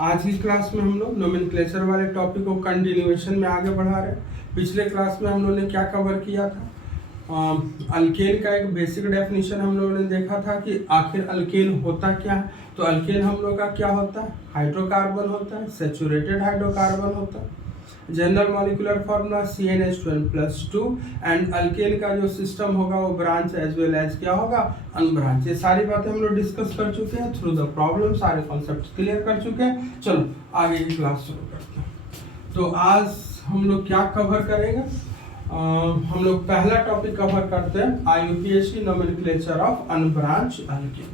आज की क्लास में हम लोग नोमेनक्लेचर वाले टॉपिक को कंटिन्यूएशन में आगे बढ़ा रहे हैं। पिछले क्लास में हम लोगों ने क्या कवर किया था? अल्केन का एक बेसिक डेफिनेशन हम लोगों ने देखा था कि आखिर अल्केन होता क्या है। तो अल्केन हम लोग का क्या होता है? हाइड्रोकार्बन होता है, सैचुरेटेड हाइड्रोकार्बन होता है। General molecular formula CnH12+2 and alkane का जो सिस्टम होगा वो ब्रांच एज वेल एज क्या होगा? अनब्रांच। ये सारी बातें हम लोग डिस्कस कर चुके हैं थ्रू द प्रॉब्लम, सारे कॉन्सेप्ट क्लियर कर चुके हैं। चलो आगे की क्लास शुरू करते हैं। तो आज हम लोग क्या कवर करेंगे? हम लोग पहला टॉपिक कवर करते हैं IUPAC nomenclature of unbranch alkane.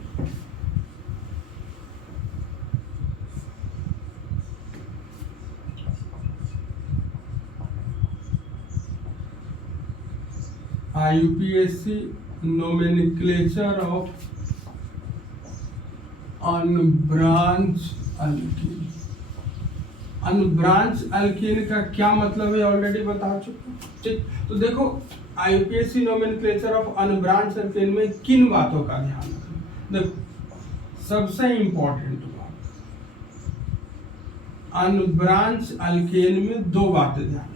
IUPAC nomenclature of unbranched alkene। Unbranch alkane का क्या मतलब है ऑलरेडी बता चुके। ठीक, तो देखो IUPAC nomenclature of unbranch alkane में किन बातों का ध्यान रखना। देखो सबसे इंपॉर्टेंट बात, अनब्रांच अल्केन में दो बातें ध्यान।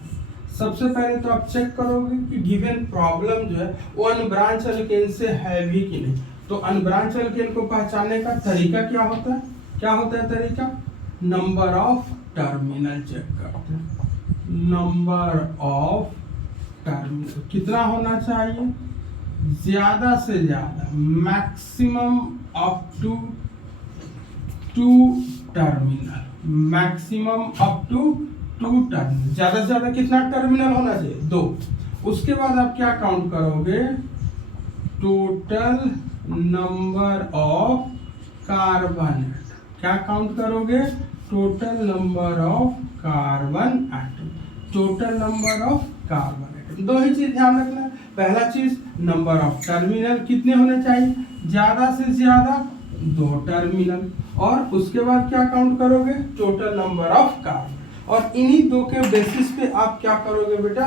सबसे पहले तो आप चेक करोगे कि गिवन प्रॉब्लम जो है वो अनब्रांच अल्केन से है भी कि नहीं। तो अनब्रांच अल्केन को पहचानने का तरीका क्या होता है? क्या होता है तरीका? नंबर ऑफ टर्मिनल चेक करते हैं। नंबर ऑफ टर्मिनल कितना होना चाहिए? ज्यादा से ज्यादा, maximum up to 2 terminal. Maximum up to 2 terminal. ज्यादा से ज्यादा कितना टर्मिनल होना चाहिए? 2। उसके बाद आप क्या काउंट करोगे? Total number of carbon. क्या काउंट करोगे? Total number of carbon atom. Total number of carbon atom. दो ही चीज ध्यान रखना है। पहला चीज नंबर ऑफ टर्मिनल कितने होने चाहिए? ज्यादा से ज्यादा 2 टर्मिनल। और उसके बाद क्या काउंट करोगे? Total number of carbon. और इन्हीं दो के बेसिस पे आप क्या करोगे बेटा?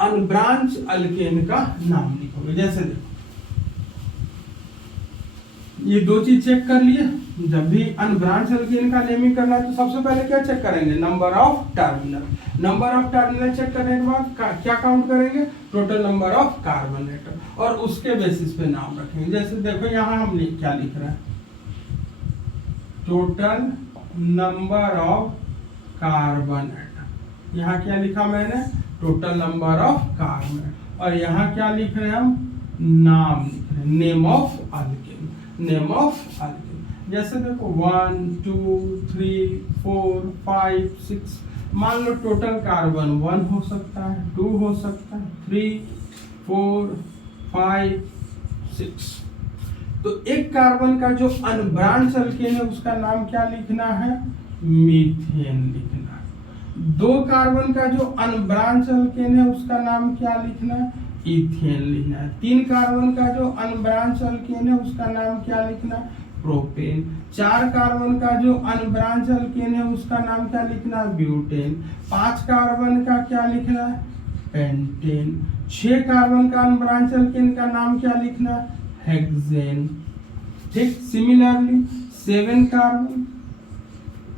अनब्रांच अल्केन का नाम लिखोगे। जैसे देखो ये दो चीज चेक कर लिए। जब भी अनब्रांच अल्केन का नेमिंग करना है तो सबसे पहले क्या चेक करेंगे? Number of terminal. Number of terminal check करने के बाद क्या काउंट करेंगे? Total number of carbon atom. और उसके बेसिस पे नाम रखेंगे। जैसे देखो यहाँ हम क्या लिख रहे हैं? Total number of carbon atom. यहाँ क्या लिखा मैंने? Total number of carbon. और यहाँ क्या लिख रहे हैं हम? नाम लिख रहे हैं, name of alkane. Name of alkane. जैसे देखो 1 2 3 4 5 6। मान लो टोटल कार्बन 1 हो सकता है, 2 हो सकता है, 3 4 5 6। तो एक कार्बन का जो अनब्रांच अल्केन है उसका नाम क्या लिखना है? मीथेन लिखना है। 2 कार्बन का जो अनब्रांच अल्केन है उसका नाम क्या लिखना है? इथेन लिखना है। 3 कार्बन का जो अनब्रांच अल्केन है उसका नाम क्या लिखना है? प्रोपेन। 4 कार्बन का जो अनब्रांच अल्केन है उसका नाम क्या लिखना है? ब्यूटेन। 5 कार्बन का क्या लिखना है? पेंटेन। 6 कार्बन का अनब्रांच अल्केन का नाम क्या लिखना है? हेक्सेन। ठीक, सिमिलरली 7 कार्बन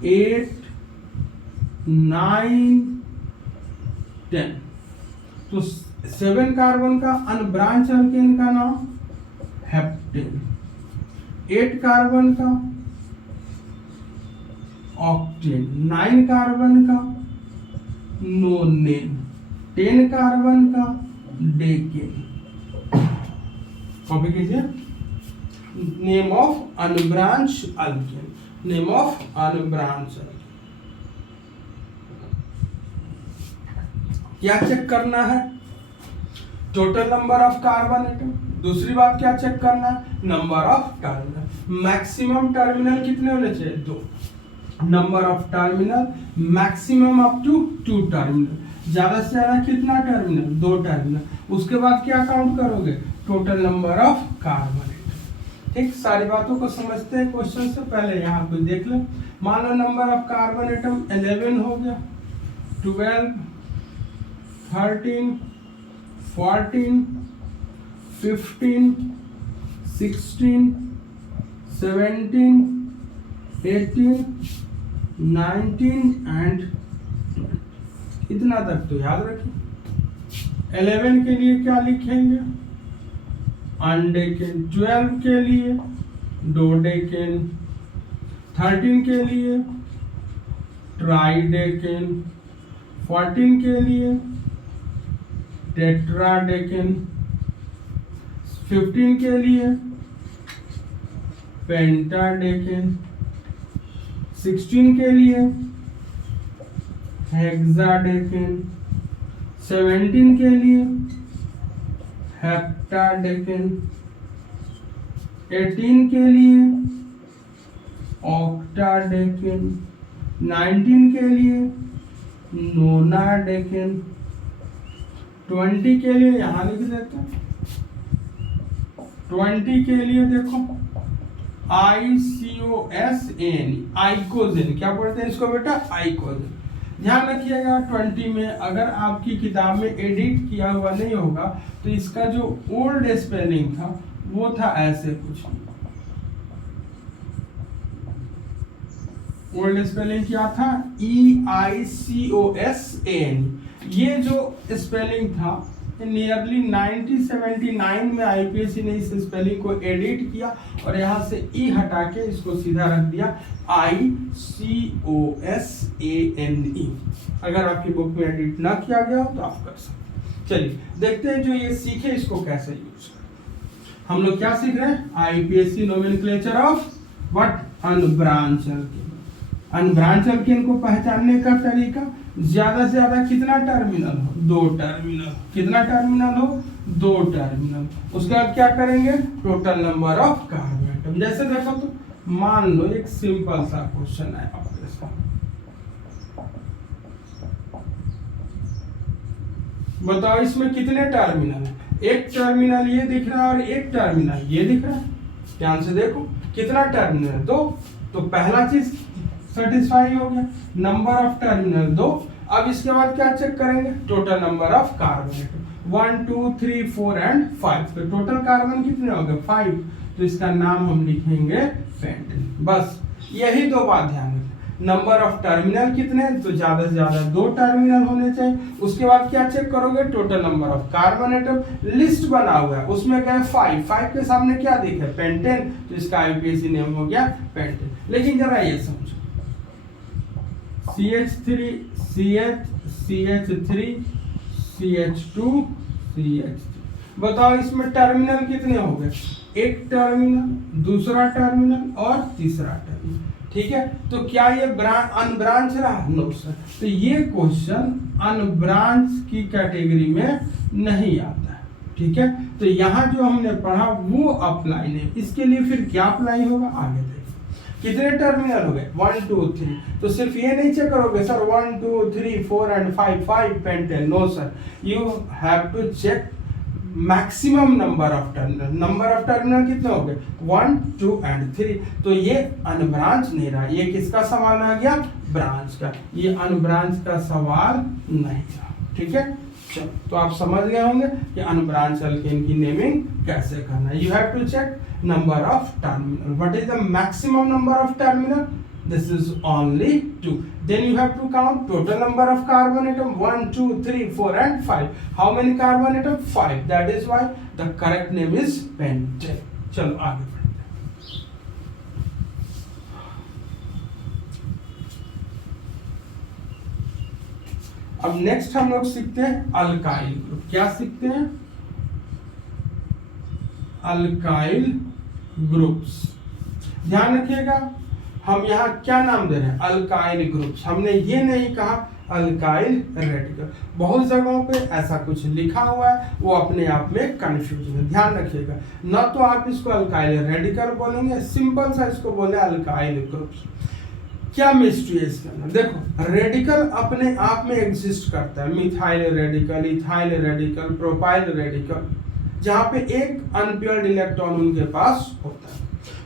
8 9 10। तो 7 कार्बन का अनब्रांच अल्केन का नाम हेप्टेन। 8 कार्बन का ऑक्टेन। 9 कार्बन का नोनेन। 10 कार्बन का डेकेन। कॉपी कीजिए। Name of unbranch alkane. Name of unbranch alkane. क्या चेक करना है? Total number of carbon atom. दूसरी बात क्या चेक करना है? Number of terminal. Maximum terminal कितने होने चाहिए? 2। Number of terminal maximum up to 2 terminal. ज्यादा से ज्यादा कितना टर्मिनल? 2 टर्मिनल। उसके बाद क्या काउंट करोगे? Total number of carbon atom. ठीक, सारी बातों को समझते हैं। क्वेश्चन से पहले यहाँ कुछ देख ले। मान लो नंबर ऑफ कार्बन एटम 11 हो गया, 12 13 14 15 16 17 18 19 एंड 20, इतना तक तो याद रखिए। 11 के लिए क्या लिखेंगे, अनडेकेन। 12 के लिए डोडेकेन। 13 के लिए ट्राइडेकेन। 14 के लिए टेट्राडेकेन। 15 के लिए पेंटाडेकेन। 16 के लिए हेक्साडेकेन। 17 के लिए हेप्टाडेकेन। 18 के लिए ऑक्टाडेकेन। 19 के लिए नोनाडेकेन। 20 के लिए यहां लिख देते हैं। 20 के लिए देखो ICOSAN, आइकोजेन। क्या पढ़ते हैं इसको बेटा, आइकोजेन। ध्यान रखिएगा 20 में अगर आपकी किताब में एडिट किया हुआ नहीं होगा तो इसका जो ओल्ड स्पेलिंग था वो था ऐसे कुछ। ओल्ड स्पेलिंग क्या था, EICOSAN। ये जो स्पेलिंग था नियरली 1979 में आईपीएससी ने इस स्पेलिंग को एडिट किया और यहाँ से ई हटा के इसको सीधा रख दिया ICOSANE। अगर आपकी बुक में एडिट ना किया गया हो तो आप कर सकते। चलिए देखते हैं जो ये सीखे इसको कैसे यूज करें। हम लोग क्या सीख रहे हैं, IUPAC nomenclature of what, unbranch alkane. Unbranch alkane को पहचानने का तरीका, ज्यादा से ज्यादा कितना टर्मिनल हो, 2 टर्मिनल। कितना टर्मिनल हो, 2 टर्मिनल। उसके बाद क्या करेंगे, total number of carbon atom. जैसे देखो तो मान लो एक सिंपल सा क्वेश्चन है आपके साथ, बताओ इसमें कितने टर्मिनल है। एक टर्मिनल ये दिख रहा है और एक टर्मिनल ये दिख रहा है। ध्यान से देखो कितना टर्मिनल है, 2। तो पहला चीज सेटिस्फाई हो गया, नंबर ऑफ टर्मिनल 2। अब इसके बाद क्या चेक करेंगे, total number of carbon atom 1 2 3 4 and 5। तो टोटल कार्बन कितने हो गए, 5। तो इसका नाम हम लिखेंगे पेंटेन। बस यही 2 बात ध्यान रखें। नंबर ऑफ टर्मिनल कितने, तो ज्यादा से ज्यादा 2 टर्मिनल होने चाहिए। उसके बाद क्या चेक करोगे, total number of carbon atom. List बना हुआ है उसमें क्या है, 5 के सामने क्या दिखे, पेंटेन। तो इसका आईपीएससी नेम हो गया पेंटेन। लेकिन जरा ये समझो, CH3 CH CH3 CH2 CH3। बताओ इसमें टर्मिनल कितने हो गए, एक टर्मिनल, दूसरा टर्मिनल और तीसरा टर्मिनल। ठीक है, तो क्या ये अनब्रांच रहा, नो सर। तो ये क्वेश्चन अनब्रांच की कैटेगरी में नहीं आता है। ठीक है, तो यहाँ जो हमने पढ़ा वो अप्लाई नहीं। इसके लिए फिर क्या अप्लाई होगा, आगे देखिए। कितने टर्मिनल हो गए, 1 2 3। तो सिर्फ ये नहीं चेक करोगे sir 1 2 3 4 and 5 pentane, no sir. You have to check maximum number of terminal. Number of terminal कितने हो गए, 1 2 एंड 3। तो ये अनब्रांच नहीं रहा, ये किसका सवाल आ गया, ब्रांच का। ये अनब्रांच का सवाल नहीं था। ठीक है, चलो तो आप समझ गए होंगे कि अनब्रांच एल्केन की नेमिंग कैसे करना है। You have to check number of terminal. What is the maximum number of terminal? This is only 2. Then you have to count total number of carbon atom 1 2 3 4 and 5. How many carbon atom, 5. That is why the correct name is pentane. चलो आगे बढ़ते हैं। अब next हम लोग सीखते हैं alkyl group. क्या सीखते हैं, अल्काइल ग्रुप्स। ध्यान रखिएगा हम यहाँ क्या नाम दे रहे हैं, अल्काइल ग्रुप्स। हमने ये नहीं कहा अल्काइल रेडिकल। बहुत जगहों पे ऐसा कुछ लिखा हुआ है, वो अपने आप में कंफ्यूजन है। ध्यान रखिएगा, ना तो आप इसको अल्काइल रेडिकल बोलेंगे, सिंपल सा इसको बोले अल्काइल ग्रुप्स। क्या मिस्ट्री है इसके अंदर, देखो रेडिकल अपने आप में एग्जिस्ट करता है। Methyl radical, ethyl radical, propyl radical, जहां पे एक अनपेयर्ड इलेक्ट्रॉन उनके पास होता है,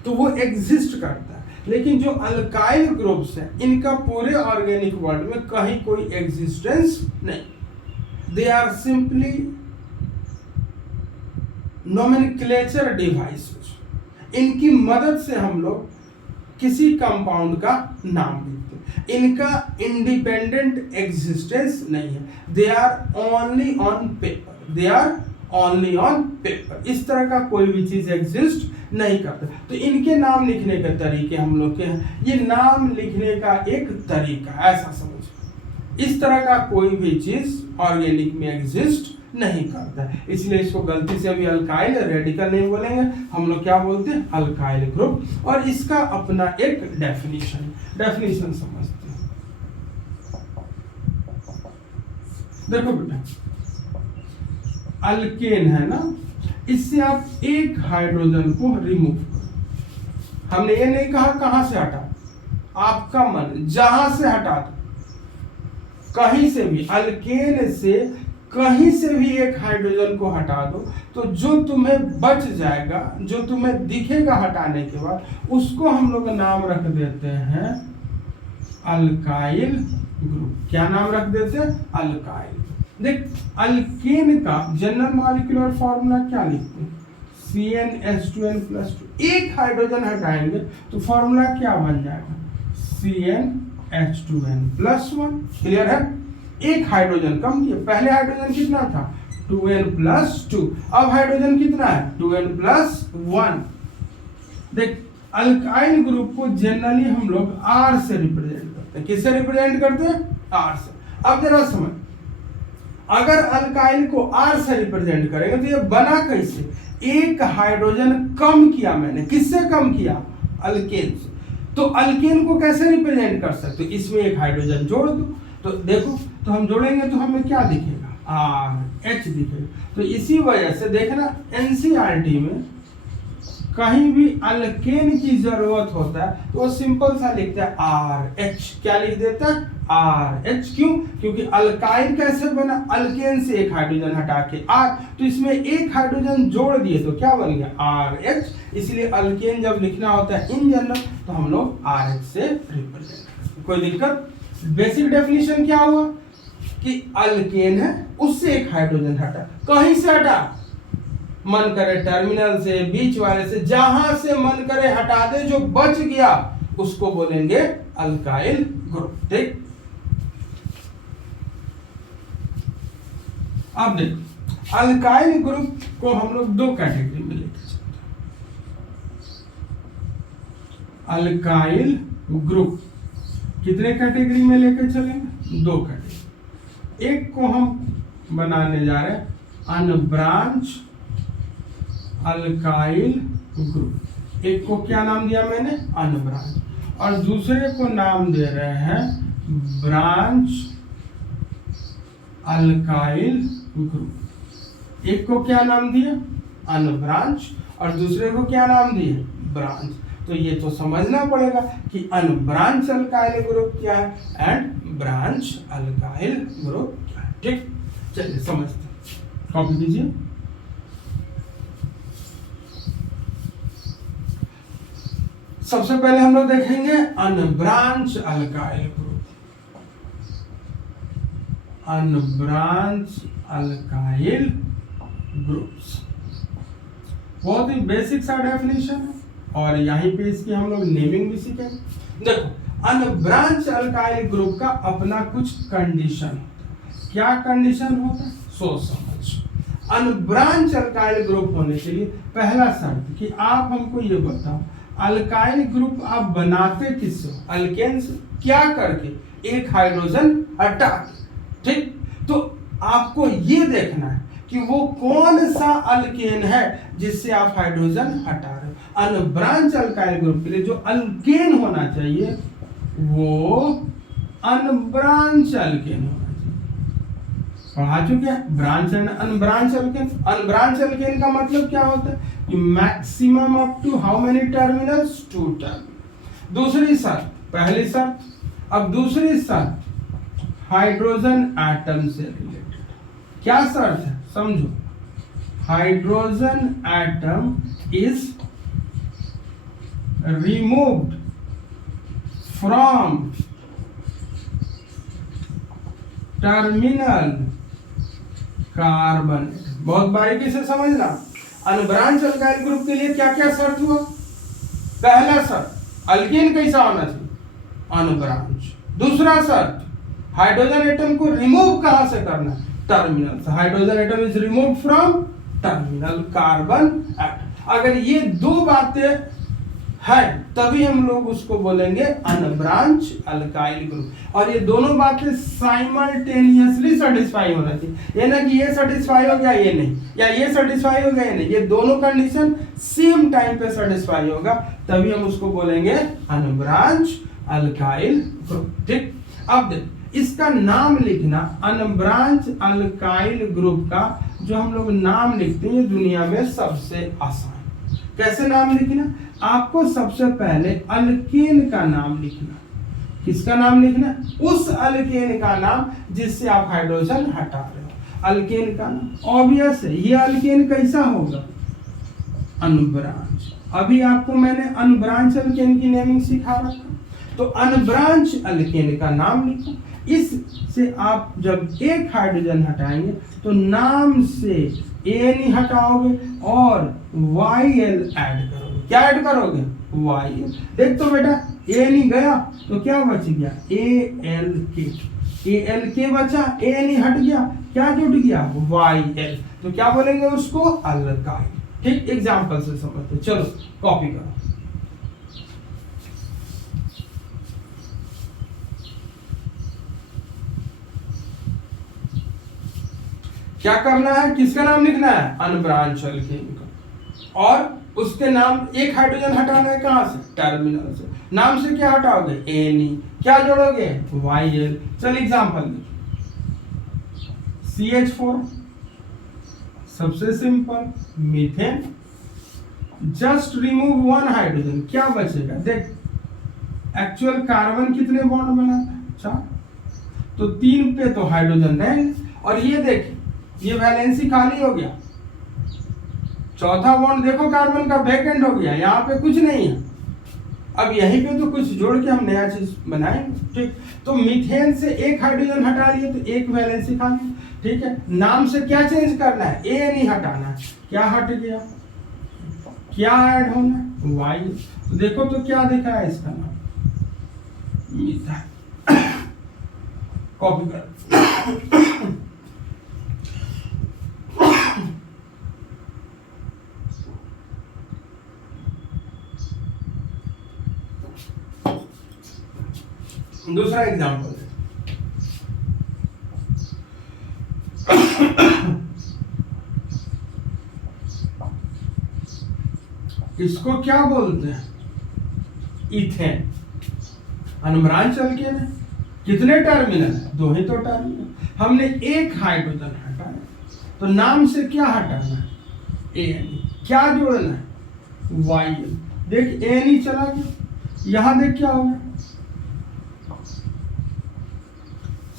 तो वो एग्जिस्ट करता है। लेकिन जो अल्काइल ग्रुप्स हैं इनका पूरे ऑर्गेनिक वर्ल्ड में कहीं कोई एग्जिस्टेंस नहीं। They are simply nomenclature devices. इनकी मदद से हम लोग किसी कंपाउंड का नाम लिखते हैं। इनका इंडिपेंडेंट एग्जिस्टेंस नहीं है, they are only on paper, they are only on paper. इस तरह का कोई भी चीज एग्जिस्ट नहीं करता। तो इनके नाम लिखने के तरीके हम लोग के हैं, ये नाम लिखने का एक तरीका, ऐसा समझो। इस तरह का कोई भी चीज ऑर्गेनिक में एग्जिस्ट नहीं करता है, इसलिए इसको गलती से अभी अल्काइल रेडिकल नहीं बोलेंगे, हम लोग क्या बोलते हैं, अल्काइल ग्रुप। और इसका अपना एक डेफिनेशन समझते हैं। देखो बेटा, अल्केन है ना, इससे आप एक हाइड्रोजन को रिमूव करो। हमने ये नहीं कहा कहां से हटा, आपका मन जहां से हटा दो, कहीं से भी, अल्केन से कहीं से भी एक हाइड्रोजन को हटा दो, तो जो तुम्हें बच जाएगा, जो तुम्हें दिखेगा हटाने के बाद, उसको हम लोग नाम रख देते हैं अल्काइल ग्रुप। क्या नाम रख देते हैं, अल्काइल। देख, अल्केन का जनरल मॉलिक्यूलर फॉर्मूला क्या लिखते हैं, CnH2n+2। एक हाइड्रोजन हटाएंगे तो फॉर्मूला क्या बन जाएगा, CnH2n+1। क्लियर है, एक हाइड्रोजन कम किया, पहले हाइड्रोजन कितना था 2n+2, अब हाइड्रोजन कितना है 2n+1। देख, अल्काइल ग्रुप को जनरली हम लोग R से रिप्रेजेंट करते हैं। किससे रिप्रेजेंट करते हैं, R से। अब जरा समझ, अगर अल्काइल को R से रिप्रेजेंट करेंगे तो ये बना कैसे, एक हाइड्रोजन कम किया मैंने, किससे कम किया, अल्केन से। तो अल्केन को कैसे रिप्रेजेंट कर सकते, इसमें एक हाइड्रोजन जोड़ दो। तो देखो, तो हम जोड़ेंगे तो हमें क्या दिखेगा, RH दिखेगा। तो इसी वजह से देखना, NCERT में कहीं भी अल्केन की जरूरत होता है तो वो सिंपल सा लिखता है RH। क्या लिख देता है, RH। क्यों, क्योंकि अल्काइल कैसे बना, अल्केन से एक हाइड्रोजन हटा के R, तो इसमें एक हाइड्रोजन जोड़ दिए तो क्या बन गया, RH। इसलिए अल्केन जब लिखना होता है इन जनरल तो हम लोग RH से रिप्रेजेंट। कोई दिक्कत, बेसिक डेफिनेशन क्या हुआ कि अल्केन है, उससे एक हाइड्रोजन हटा, कहीं से हटा, मन करे टर्मिनल से, बीच वाले से, जहां से मन करे हटा दे, जो बच गया उसको बोलेंगे अल्काइल ग्रुप। ठीक, अब देखो, अल्काइल ग्रुप को हम लोग दो कैटेगरी में लेके चलते हैं। अल्काइल ग्रुप कितने कैटेगरी में लेके चलेंगे, दो कैटेगरी। एक को हम बनाने जा रहे हैं अनब्रांच अल्काइल ग्रुप। एक को क्या नाम दिया मैंने, अनब्रांच, और दूसरे को नाम दे रहे हैं ब्रांच अल्काइल ग्रुप। एक को क्या नाम दिया, अनब्रांच, और दूसरे को क्या नाम दिए, ब्रांच। तो ये तो समझना पड़ेगा कि अनब्रांच अल्काइल ग्रुप क्या है एंड ब्रांच अल्काइल ग्रुप क्या है। ठीक, चलिए समझते हैं, कॉपी कीजिए। सबसे पहले हम लोग देखेंगे unbranch alkyl group. Unbranch alkyl groups बहुत ही बेसिक सा डेफिनेशन है, और यहीं पे इसकी हम लोग नेमिंग भी सीखेंगे। देखो, अनब्रांच अल्काइल ग्रुप का अपना कुछ कंडीशन होता है। क्या कंडीशन होता है, सोच समझ। अनब्रांच अल्काइल ग्रुप होने के लिए पहला शर्त कि आप हमको ये बताओ, अल्काइल ग्रुप आप बनाते किससे, अल्केन से, क्या करके, एक हाइड्रोजन हटा के। ठीक, तो आपको ये देखना है कि वो कौन सा अल्केन है जिससे आप हाइड्रोजन हटा रहे हो। अनब्रांच अल्काइल ग्रुप के लिए जो अल्केन होना चाहिए वो अनब्रांच अल्केन होना चाहिए। पढ़ा चुके हैं branch and unbranch alkane. Unbranch alkane का मतलब क्या होता है कि maximum up to how many terminals, 2 terminal. दूसरी शर्त, पहली शर्त, अब दूसरी शर्त हाइड्रोजन एटम से रिलेटेड। क्या शर्त है, समझो, hydrogen atom is removed from terminal carbon. बहुत बारीकी से समझना, अनब्रांच अल्काइल ग्रुप के लिए क्या क्या शर्त हुआ। पहला शर्त, अल्केन कैसा होना चाहिए, अनब्रांच। दूसरा शर्त, हाइड्रोजन एटम को रिमूव कहां से करना है, टर्मिनल से। Hydrogen atom is remove from terminal carbon atom. अगर ये दो बातें है तभी हम लोग उसको बोलेंगे अनब्रांच अल्काइल ग्रुप। और ये दोनों बातें साइमल्टेनियसली सेटिस्फाई होना चाहिए, ये ना कि ये सेटिस्फाई हो गया ये नहीं, या ये सेटिस्फाई हो गया ये नहीं, ये दोनों कंडीशन सेम टाइम पे सेटिस्फाई होगा, तभी हम उसको बोलेंगे अनब्रांच अल्काइल ग्रुप। ठीक, अब देख इसका नाम लिखना, अनब्रांच अल्काइल ग्रुप का जो हम लोग नाम लिखते हैं दुनिया में सबसे आसान। कैसे नाम लिखना, आपको सबसे पहले अल्केन का नाम लिखना। किसका नाम लिखना, उस अल्केन का नाम जिससे आप हाइड्रोजन हटा रहे हो, अल्केन का नाम। ऑब्वियस है, ये अल्केन कैसा होगा, अनब्रांच। अभी आपको मैंने अनब्रांच अल्केन की नेमिंग सिखा रखा, तो अनब्रांच अल्केन का नाम लिखो। इससे आप जब एक हाइड्रोजन हटाएंगे तो नाम से एन हटाओगे और YL ऐड करोगे। क्या ऐड करोगे, YL। देख तो बेटा एन ही गया तो क्या बच गया, ALK बचा, एन हट गया, क्या जुट गया, YL। तो क्या बोलेंगे उसको, अल्काइल। ठीक, एग्जांपल से समझते, चलो कॉपी करो। क्या करना है, किसका नाम लिखना है, अनब्रांच अल्केन का, और उसके नाम एक हाइड्रोजन हटाना है कहां से, टर्मिनल से। नाम से क्या हटाओगे, एनी, क्या जोड़ोगे, YL। चल एग्जांपल CH4, सबसे simple methane, just remove one hydrogen, क्या बचेगा, देख एक्चुअल कार्बन कितने बॉन्ड बनाता है, 4, तो 3 पे तो हाइड्रोजन रहेंगे, और ये देख ये वैलेंसी खाली हो गया, चौथा बॉन्ड देखो कार्बन का वैकेंट हो गया, यहाँ पे कुछ नहीं है। अब यहीं पे तो कुछ जोड़ के हम नया चीज बनाएंगे। ठीक, तो मीथेन से एक हाइड्रोजन हटा लिए तो एक वैलेंसी खाली। ठीक है, नाम से क्या चेंज करना है, ए नहीं हटाना है, क्या हट गया, क्या ऐड होना है, वाई। तो देखो तो क्या दिखा है इसका नाम, मीथेन। कॉपी कर। दूसरा एग्जांपल, इसको क्या बोलते हैं, इथेन। अनब्रांच अल्केन है, कितने टर्मिनल है, 2 ही तो टर्मिनल। हमने एक हाइड्रोजन हटाया तो नाम से क्या हटाना है, एन। क्या जोड़ना है, YL। देख एन ही चला गया, यहां देख क्या होगा,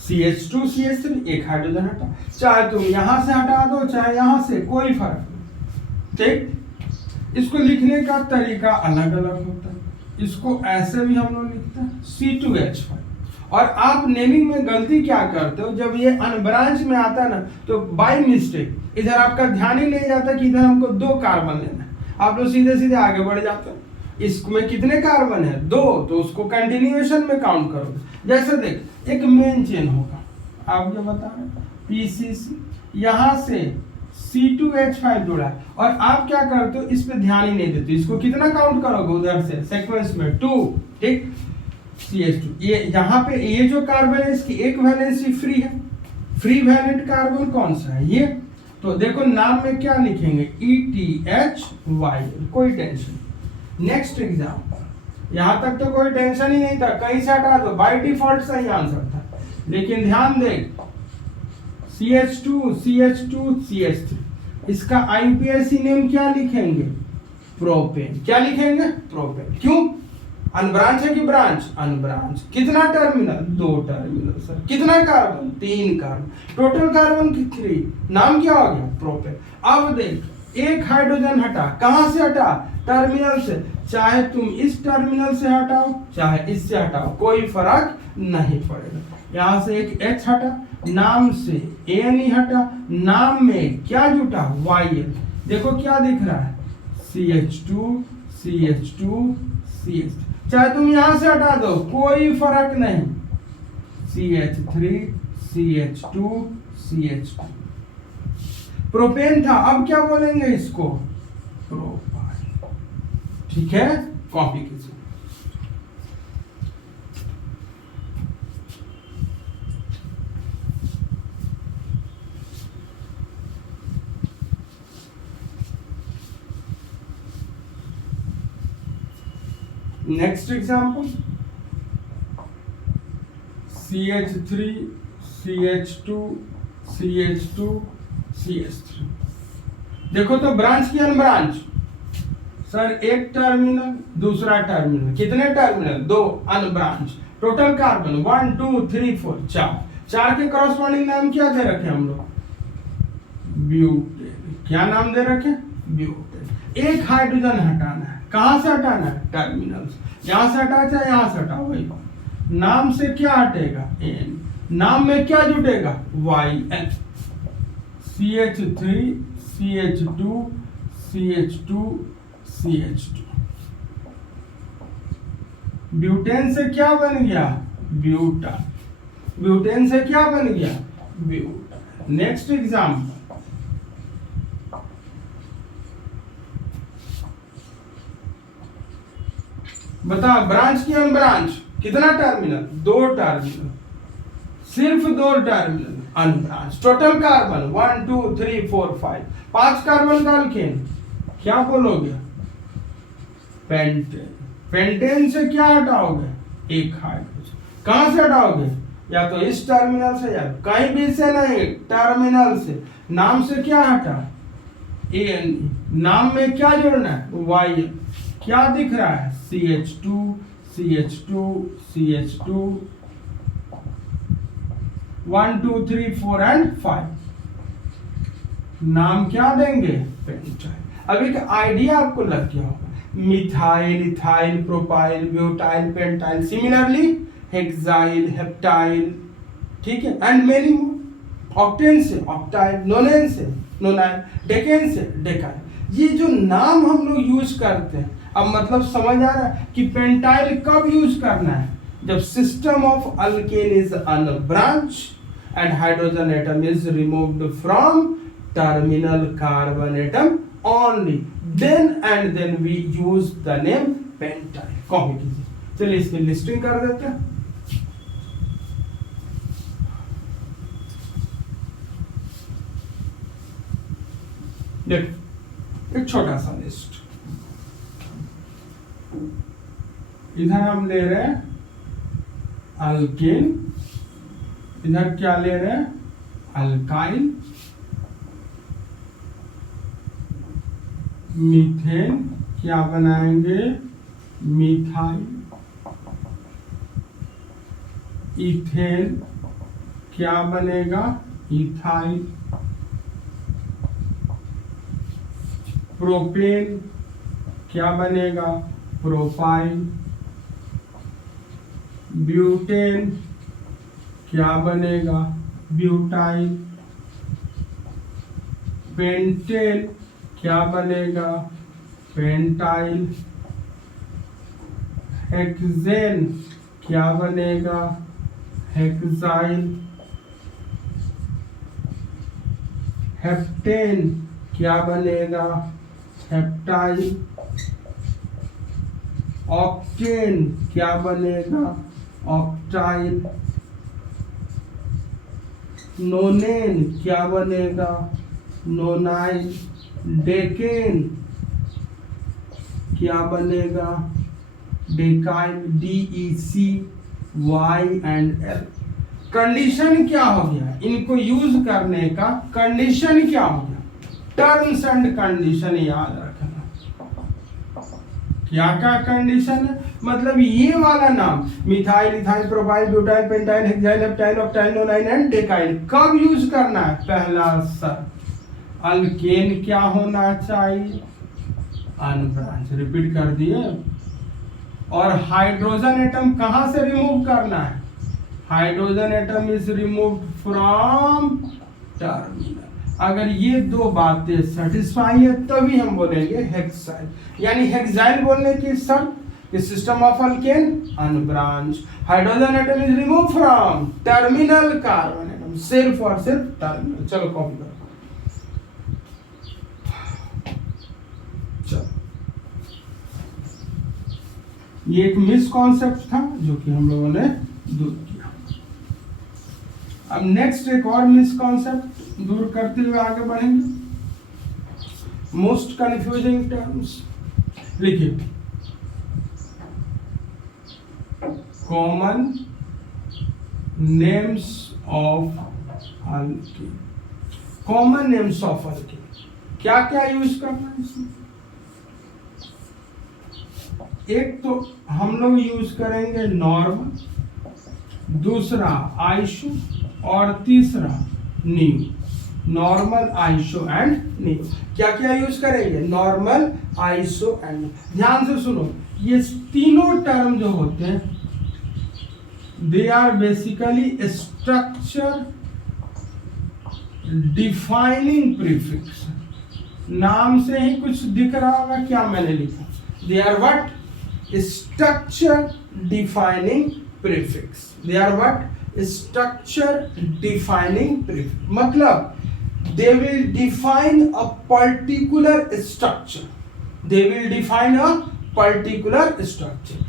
CH2 CH3, एक हाइड्रोजन हटा, चाहे तुम यहां से हटा दो चाहे यहां से, कोई फर्क नहीं। ठीक, इसको लिखने का तरीका अलग अलग होता है। इसको ऐसे भी हम लोग लिखते हैं C2H5। और आप नेमिंग में गलती क्या करते हो, जब ये अनब्रांच में आता है ना तो बाय मिस्टेक इधर आपका ध्यान ही नहीं जाता कि इधर हमको 2 कार्बन लेना है, आप लोग सीधे सीधे आगे बढ़ जाते हैं। इसमें कितने कार्बन है, 2, तो उसको कंटिन्यूएशन में काउंट करोगे। जैसे देख एक मेन चेन होगा, आप जो बता रहे PCC, यहाँ से C2H5 जुड़ा है, और आप क्या करते हो, इस पे ध्यान ही नहीं देते, इसको कितना काउंट करोगे उधर से सीक्वेंस में 2। ठीक, CH2, ये यहाँ पे ये जो कार्बन है इसकी एक वैलेंसी फ्री है, फ्री वैलेंट कार्बन कौन सा है, ये। तो देखो नाम में क्या लिखेंगे, ETHYL, कोई टेंशन। नेक्स्ट एग्जाम्पल, यहां तक तो कोई टेंशन ही नहीं था, कहीं से हटा दो, बाय डिफॉल्ट सही आंसर था। लेकिन ध्यान दे, CH2 CH2 CH3, इसका IUPAC नेम क्या लिखेंगे, प्रोपेन। क्या लिखेंगे, प्रोपेन। क्यों, अनब्रांच है कि ब्रांच, अनब्रांच। कितना टर्मिनल, 2 टर्मिनल सर। कितना कार्बन, 3 कार्बन, टोटल कार्बन 3, नाम क्या हो गया, प्रोपेन। अब देख एक हाइड्रोजन हटा, कहां से हटा, टर्मिनल से। चाहे तुम इस टर्मिनल से हटाओ चाहे इससे हटाओ, कोई फर्क नहीं पड़ेगा। यहां से एक H हटा, नाम से A नहीं हटा, नाम में क्या जुटा, YL। देखो क्या दिख रहा है, CH2 CH2 CH3। चाहे तुम यहां से हटा दो, कोई फर्क नहीं। CH3 CH2 CH2 प्रोपेन था, अब क्या बोलेंगे इसको, प्रोपाइल। ठीक है, कॉपी कीजिए। Next example, CH3 CH2 CH2 CH3। देखो तो ब्रांच की अनब्रांच, सर एक टर्मिनल दूसरा टर्मिनल, कितने टर्मिनल, 2, अनब्रांच। टोटल कार्बन 1 2 3 4 4 के करस्पॉन्डिंग नाम क्या दे रखे हम लोग, ब्यूटेन। क्या नाम दे रखे, ब्यूटेन। एक हाइड्रोजन हटाना है, कहां से हटाना है, टर्मिनल से। यहां से हटा चाहे यहां से हटाओ, वही बात। नाम से क्या हटेगा, N। नाम में क्या जुटेगा, YN। CH3 CH2 CH2 CH2। Butane से क्या बन गया, ब्यूटा। ब्यूटेन से क्या बन गया, ब्यूटा। नेक्स्ट एग्जाम्पल, बता ब्रांच की अनब्रांच, कितना टर्मिनल, 2 टर्मिनल, सिर्फ 2 terminal, unbranch. Total carbon 1 2 3 4 5, 5 carbon का अल्केन, क्या बोलोगे, पेंटेन। पेंटेन से क्या हटाओगे, एक हाइड्रोजन। कहां से हटाओगे, या तो इस टर्मिनल से या कहीं भी से नहीं, टर्मिनल से। नाम से क्या हटा, एन। नाम में क्या जोड़ना है, वाई। क्या दिख रहा है, CH2 CH2 CH2 1 2 3 4 एंड 5। नाम क्या देंगे, पेंटाइल। अब एक आइडिया आपको लग गया होगा, methyl ethyl propyl butyl pentyl, similarly hexyl heptyl, ठीक है, एंड मेनी मोर। ऑक्टेन से ऑक्टाइल, नोनेन से नोनाइल, डेकेन से डेकाइल। ये जो नाम हम लोग यूज करते हैं, अब मतलब समझ आ रहा है कि पेंटाइल कब यूज करना है, जब system of alkane is unbranch and hydrogen atom is removed from terminal carbon atom only, then and then we use the name pentyl। Copy कीजिए। चलिए इसकी लिस्टिंग कर देते हैं। देखो एक छोटा सा लिस्ट, इधर हम ले रहे हैं अल्केन, इधर क्या ले रहे हैं, अल्काइल, मीथेन क्या बनाएंगे, मिथाइल, इथेन क्या बनेगा, इथाइल, प्रोपेन क्या बनेगा, प्रोपाइल, ब्यूटेन क्या बनेगा, ब्यूटाइल, पेंटेन क्या बनेगा, पेंटाइल, हेक्सेन क्या बनेगा, हेक्साइल, हेप्टेन क्या बनेगा, हेप्टाइल, ऑक्टेन क्या बनेगा, ऑक्टाइल, नोनेन क्या बनेगा, नोनाइल, डेकेन क्या बनेगा, डेकाइल, DECY एंड L। कंडीशन क्या हो गया, इनको यूज करने का कंडीशन क्या हो गया, टर्म्स एंड कंडीशन याद रखना। क्या क्या कंडीशन है, मतलब ये वाला नाम methyl ethyl propyl butyl pentyl hexyl heptyl octyl nonyl and डेकाइल कब यूज करना है, पहला शर्त अल्केन क्या होना चाहिए, अनब्रांच। रिपीट कर दिए। और हाइड्रोजन एटम कहां से रिमूव करना है, hydrogen atom is removed from terminal. अगर ये दो बातें सेटिस्फाई है तभी हम बोलेंगे हेक्साइल। यानी हेक्साइल बोलने की शर्त कि system of alkane unbranch, hydrogen atom is remove from terminal carbon atom, सिर्फ और सिर्फ टर्मिनल। चलो कॉपी करो। चलो, ये एक मिसकॉन्सेप्ट था जो कि हम लोगों ने दूर किया। अब नेक्स्ट एक और मिसकॉन्सेप्ट दूर करते हुए आगे बढ़ेंगे। मोस्ट कंफ्यूजिंग टर्म्स लिखिए, common names of alkane. Common names of alkane क्या क्या यूज करना है इसमें? एक तो हम लोग यूज करेंगे नॉर्मल, दूसरा आइसो और तीसरा neo. Normal, iso and neo. क्या क्या यूज करेंगे? Normal, iso and neo. ध्यान से सुनो, ये तीनों टर्म जो होते हैं they are basically structure defining prefix. नाम से ही कुछ दिख रहा होगा क्या मैंने लिखा? They are what? Structure defining prefix. They are what? Structure defining prefix. मतलब they will define a particular structure. They will define a particular structure.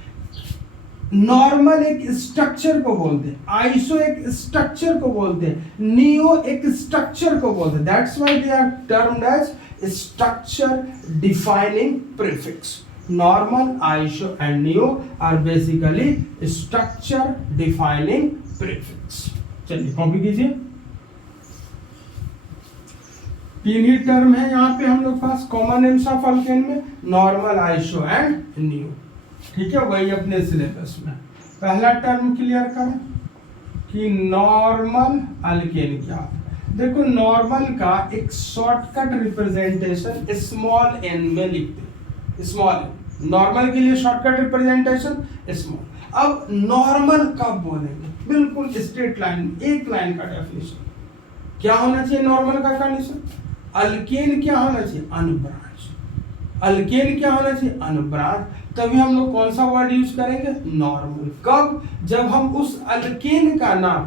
Normal एक स्ट्रक्चर को बोलते हैं, आइसो एक स्ट्रक्चर को बोलते हैं, नियो एक स्ट्रक्चर को बोलते हैं। That's why they are termed as structure defining prefix. Normal, iso and neo are basically structure defining prefix. चलिए कॉपी कीजिए। तीन ही टर्म है यहाँ पे हम लोग पास कॉमन नेम्स ऑफ अल्केन में, नॉर्मल, आइसो एंड न्यू। ठीक है, वही अपने सिलेबस में। पहला टर्म क्लियर करें कि नॉर्मल अल्केन क्या है। देखो, नॉर्मल का एक शॉर्टकट रिप्रेजेंटेशन स्मॉल एन में लिखते हैं। स्मॉल एन नॉर्मल के लिए शॉर्टकट रिप्रेजेंटेशन स्मॉल। अब नॉर्मल कब बोलेंगे? बिल्कुल स्ट्रेट लाइन, एक लाइन का डेफिनेशन। क्या होना चाहिए नॉर्मल का कंडीशन? अल्केन क्या होना चाहिए? अनब्रांच। अल्केन क्या होना चाहिए? अनब्रांच। तभी हम लोग कौन सा वर्ड यूज करेंगे? नॉर्मल। कब? जब हम उस अल्केन का नाम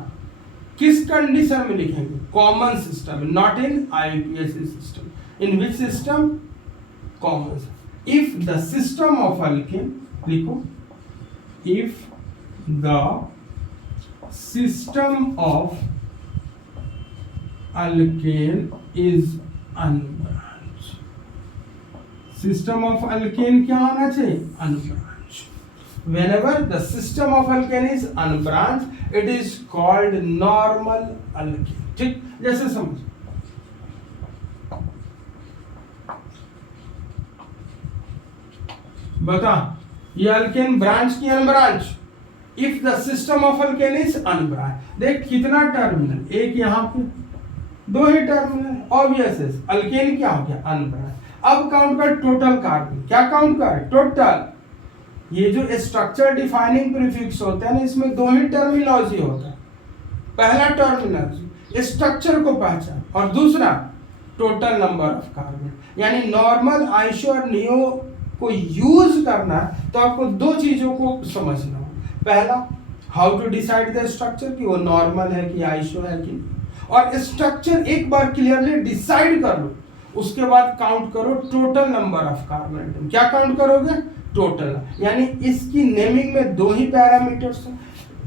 किस कंडीशन में लिखेंगे? Common system, not in IUPAC system. In which system? Common. If the system of alkane, लिखो, if the system of alkane is unbranch. System of alkane क्या होना चाहिए? Unbranch. whenever the system of alkane is unbranched it is called normal alkane। ठीक, जैसे समझ, बता ये alkane branch की unbranch? If the system of alkane is unbranch. देख कितना टर्मिनल, एक यहाँ पे, दो ही टर्मिनल, ऑब्वियस है। अल्केन क्या हो गया? अनब्रांच। अब काउंट कर टोटल कार्बन। क्या काउंट कर? टोटल। ये जो स्ट्रक्चर डिफाइनिंग प्रीफिक्स होते हैं ना, इसमें दो ही टर्मिनोलॉजी होता है। पहला टर्मिनोलॉजी स्ट्रक्चर को पहचान, और दूसरा टोटल नंबर ऑफ कार्बन। यानी नॉर्मल, आइसो और नियो को यूज करना तो आपको दो चीजों को समझना हो। पहला, how to decide the structure, कि वो नॉर्मल है कि आइसो है कि नहीं। और स्ट्रक्चर एक बार क्लियरली डिसाइड कर लो, उसके बाद काउंट करो total number of carbon atom. क्या काउंट करोगे? टोटल। यानी इसकी नेमिंग में दो ही पैरामीटर्स हैं।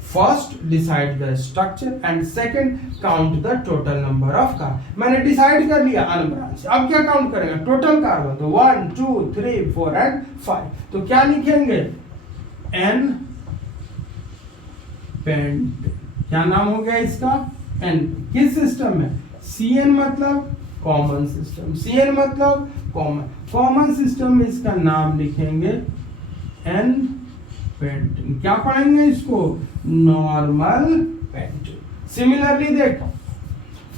First, decide the structure, and second, count the total number of carbon. मैंने डिसाइड कर लिया अनब्रांच, अब क्या काउंट करेंगे? Total carbon. तो 1 2 3 4 एंड 5। तो क्या लिखेंगे? N pent. क्या नाम हो गया इसका? एन। किस सिस्टम में? सीएन मतलब कॉमन सिस्टम। सीएन मतलब कॉमन। कॉमन सिस्टम में इसका नाम लिखेंगे एन पेंटेन। क्या पढ़ेंगे इसको? Normal pentane. सिमिलरली देख,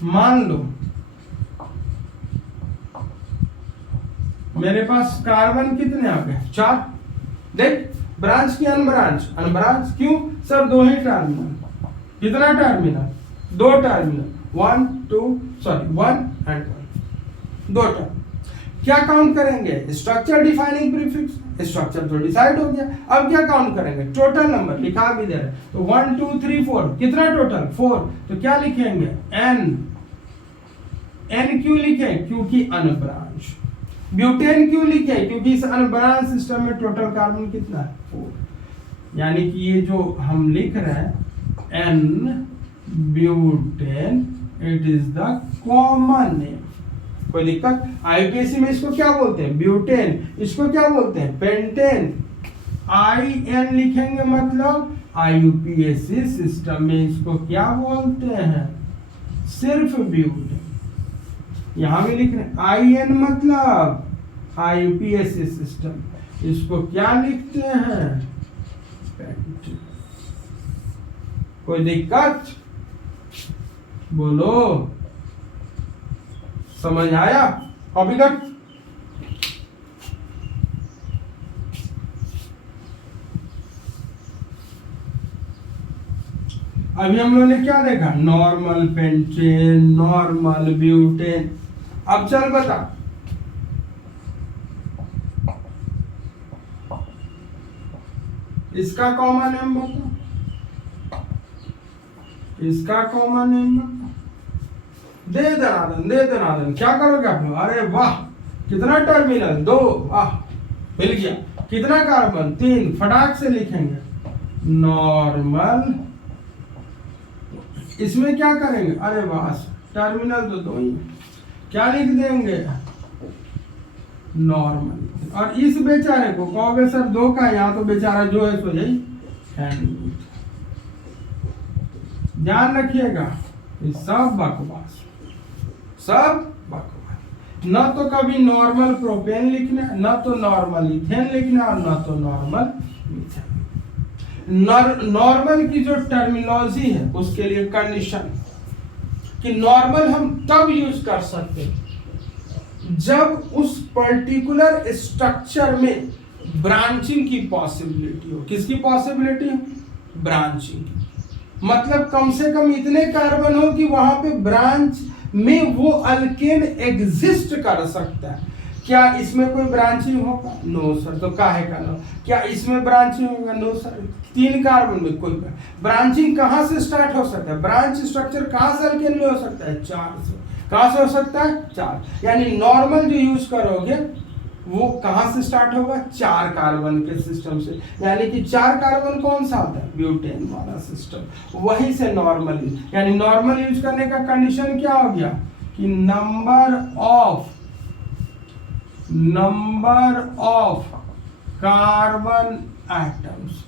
मान लो मेरे पास कार्बन कितने आ गए? 4। देख, ब्रांच की अनब्रांच। अनब्रांच क्यों सर? दो ही टर्मिनल। कितना टर्मिनल? दो टर्मिनल। 1 2 1 एंड 1, दो टर्म। क्या काउंट करेंगे? स्ट्रक्चर डिफाइनिंग प्रीफिक्स, स्ट्रक्चर तो डिसाइड हो गया, अब क्या काउंट करेंगे? टोटल नंबर लिखा भी दे रहे, तो 1 2 3 4 कितना टोटल? 4, तो क्या लिखेंगे? एन क्यों लिखे? क्योंकि अनब्रांच। ब्यूटेन क्यों लिखे? क्योंकि इस अनब्रांच सिस्टम में टोटल कार्बन कितना है? 4। यानी कि ये जो हम लिख रहे हैं n butane, it is the common name. कोई दिक्कत? आईयूपीएसी में इसको क्या बोलते हैं? ब्यूटेन। इसको क्या बोलते हैं? पेंटेन। आई एन लिखेंगे मतलब आईयूपीएसी सिस्टम में इसको क्या बोलते हैं? सिर्फ ब्यूटेन। यहां भी लिख रहे हैं आई एन मतलब आईयूपीएसी सिस्टम, इसको क्या लिखते हैं? पेंटेन। कोई दिक्कत? बोलो, समझ आया? कॉपी कर। अभी हम लोगों ने क्या देखा? Normal pentane, normal butane. अब चल बता, इसका कॉमन नेम बता, इसका कॉमन नेम बता। दे दनादन, दे दनादन। क्या करोगे आप लोग? अरे वाह, कितना टर्मिनल? 2, वाह मिल गया। कितना कार्बन? 3। फटाक से लिखेंगे नॉर्मल। इसमें क्या करेंगे? अरे वाह, टर्मिनल तो 2 ही, क्या लिख देंगे? नॉर्मल। और इस बेचारे को कहोगे सर 2 का, यहाँ तो बेचारा जो है सो यही है। ध्यान रखिएगा, ये सब बकवास, सब बकवास। न तो कभी नॉर्मल प्रोपेन लिखना, न तो नॉर्मल इथेन लिखना, और न तो नॉर्मल मीथेन। नॉर्मल की जो टर्मिनोलॉजी है उसके लिए कंडीशन कि नॉर्मल हम तब यूज कर सकते हैं जब उस पर्टिकुलर स्ट्रक्चर में ब्रांचिंग की पॉसिबिलिटी हो। किसकी पॉसिबिलिटी हो? ब्रांचिंग। मतलब कम से कम इतने कार्बन हो कि वहां पे ब्रांच में वो अल्केन एग्जिस्ट कर सकता है। क्या इसमें कोई ब्रांचिंग होगा? No sir. तो काहे का नो? क्या इसमें ब्रांचिंग होगा? No sir. 3 कार्बन में कोई ब्रांचिंग कहां से स्टार्ट हो सकता है? ब्रांच स्ट्रक्चर कहां से अल्केन में हो सकता है? 4 से। कहां से हो सकता है? 4। यानी नॉर्मल जो यूज करोगे वो कहां से स्टार्ट होगा? 4 कार्बन के सिस्टम से। यानी कि 4 कार्बन कौन सा होता है? ब्यूटेन वाला सिस्टम। वहीं से नॉर्मल यूज, यानी नॉर्मल यूज करने का कंडीशन क्या हो गया कि number of carbon atoms,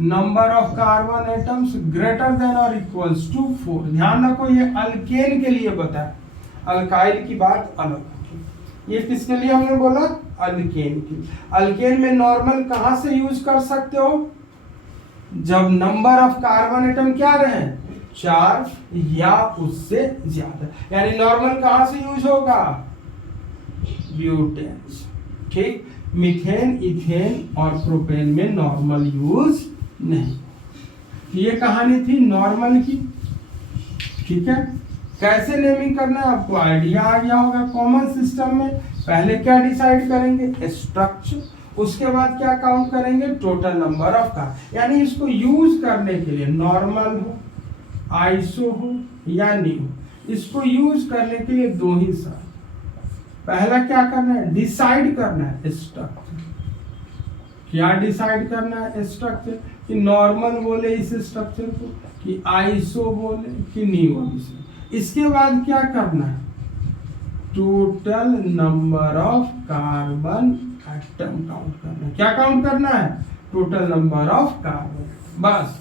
number of carbon atoms greater than और इक्वल्स टू 4। ध्यान रखो, ये अल्केन के लिए बताया, अल्काइल की बात अलग। ये किसके लिए हमने बोला? अल्केन की। अल्केन में नॉर्मल कहां से यूज कर सकते हो? जब नंबर ऑफ कार्बन एटम क्या रहे? 4 या उससे ज्यादा। यानी नॉर्मल कहां से यूज होगा? ब्यूटेन। ठीक। मीथेन, इथेन और प्रोपेन में नॉर्मल यूज नहीं। ये कहानी थी नॉर्मल की। ठीक है, कैसे नेमिंग करना है आपको आइडिया आ गया होगा। कॉमन सिस्टम में पहले क्या डिसाइड करेंगे? स्ट्रक्चर। उसके बाद क्या काउंट करेंगे? Total number of carbon. यानी इसको यूज करने के लिए नॉर्मल हो, आइसो हो या नी हो, इसको यूज करने के लिए 2 ही साल। पहला क्या करना है? डिसाइड करना है स्ट्रक्चर। क्या डिसाइड करना है? स्ट्रक्चर। कि नॉर्मल बोले इस स्ट्रक्चर को, कि आइसो बोले, कि नी बोले। इसके बाद क्या करना है? Total number of carbon atom count करना है। क्या काउंट करना है? Total number of carbon. बस,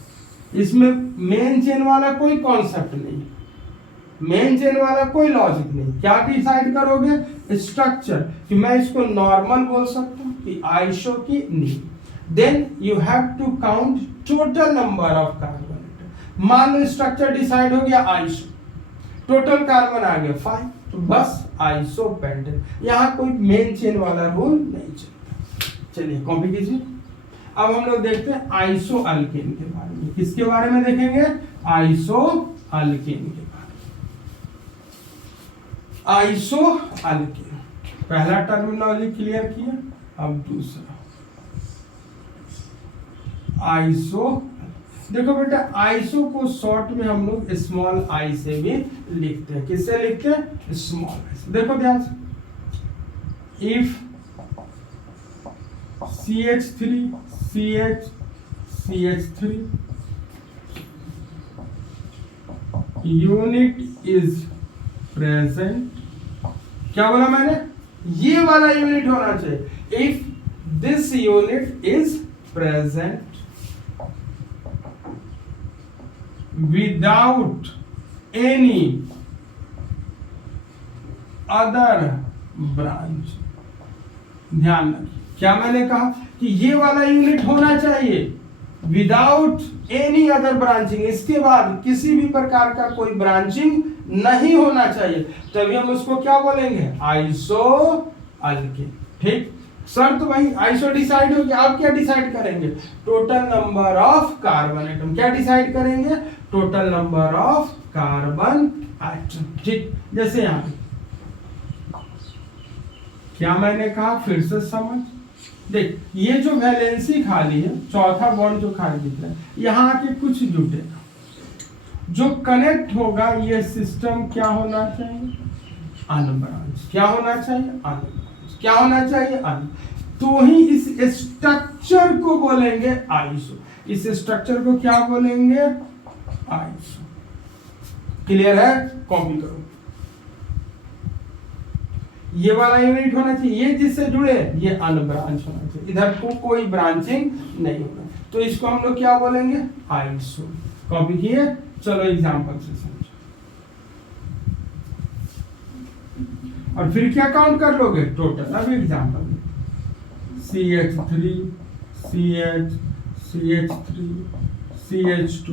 इसमें मेन चेन वाला कोई कॉन्सेप्ट नहीं, मेन चेन वाला कोई लॉजिक नहीं। क्या डिसाइड करोगे? स्ट्रक्चर, कि मैं इसको नॉर्मल बोल सकता हूँ, कि आइसो, की नी। Then you have to count total number of carbon atom. मान लो स्ट्रक्चर डिसाइड हो गया आइसो, टोटल कार्बन आ गया 5, तो बस आइसो पेंटेन। यहाँ कोई मेन चेन वाला रूल नहीं चलता। चलिए कॉपी कीजिए। अब हम लोग देखते हैं आइसो अल्केन के बारे में। किसके बारे में देखेंगे? आइसो अल्केन के बारे में। आइसो अल्केन पहला टर्मिनोलॉजी क्लियर किया, अब दूसरा आइसो। देखो बेटा आइसो को शॉर्ट में हम लोग स्मॉल आई से भी लिखते हैं। किससे लिखते हैं? स्मॉल आई से। देखो ध्यान से, if CH3 CH3 unit is present, क्या बोला मैंने? ये वाला यूनिट होना चाहिए। If this unit is present without any other branch. ध्यान रखिए, क्या मैंने कहा कि ये वाला यूनिट होना चाहिए विदाउट एनी अदर ब्रांचिंग, इसके बाद किसी भी प्रकार का कोई ब्रांचिंग नहीं होना चाहिए, तभी हम उसको क्या बोलेंगे? Iso alkene. ठीक, शर्त वही आइसो डिसाइड हो गया। अब क्या डिसाइड करेंगे? Total number of carbon atom. क्या डिसाइड करेंगे? Total number of carbon atom. ठीक, जैसे यहां क्या मैंने कहा, फिर से समझ। देख, ये जो वैलेंसी खाली है, चौथा बॉन्ड जो खाली दिख रहा है, यहाँ आके कुछ जुटेगा, जो कनेक्ट होगा ये सिस्टम क्या होना चाहिए? अनब्रांच। क्या होना चाहिए? अनब्रांच। क्या होना चाहिए? अन। तो ही इस स्ट्रक्चर को बोलेंगे आइसो। इस स्ट्रक्चर को क्या बोलेंगे? आइसो। क्लियर है? कॉपी करो। ये वाला यूनिट होना चाहिए, ये जिससे जुड़े ये अनब्रांच होना चाहिए, इधर को कोई ब्रांचिंग नहीं होना, तो इसको हम लोग क्या बोलेंगे? आइसो। कॉपी किए? चलो एग्जांपल से समझो, और फिर क्या काउंट कर लोगे? टोटल। अब example CH3 CH CH3 CH2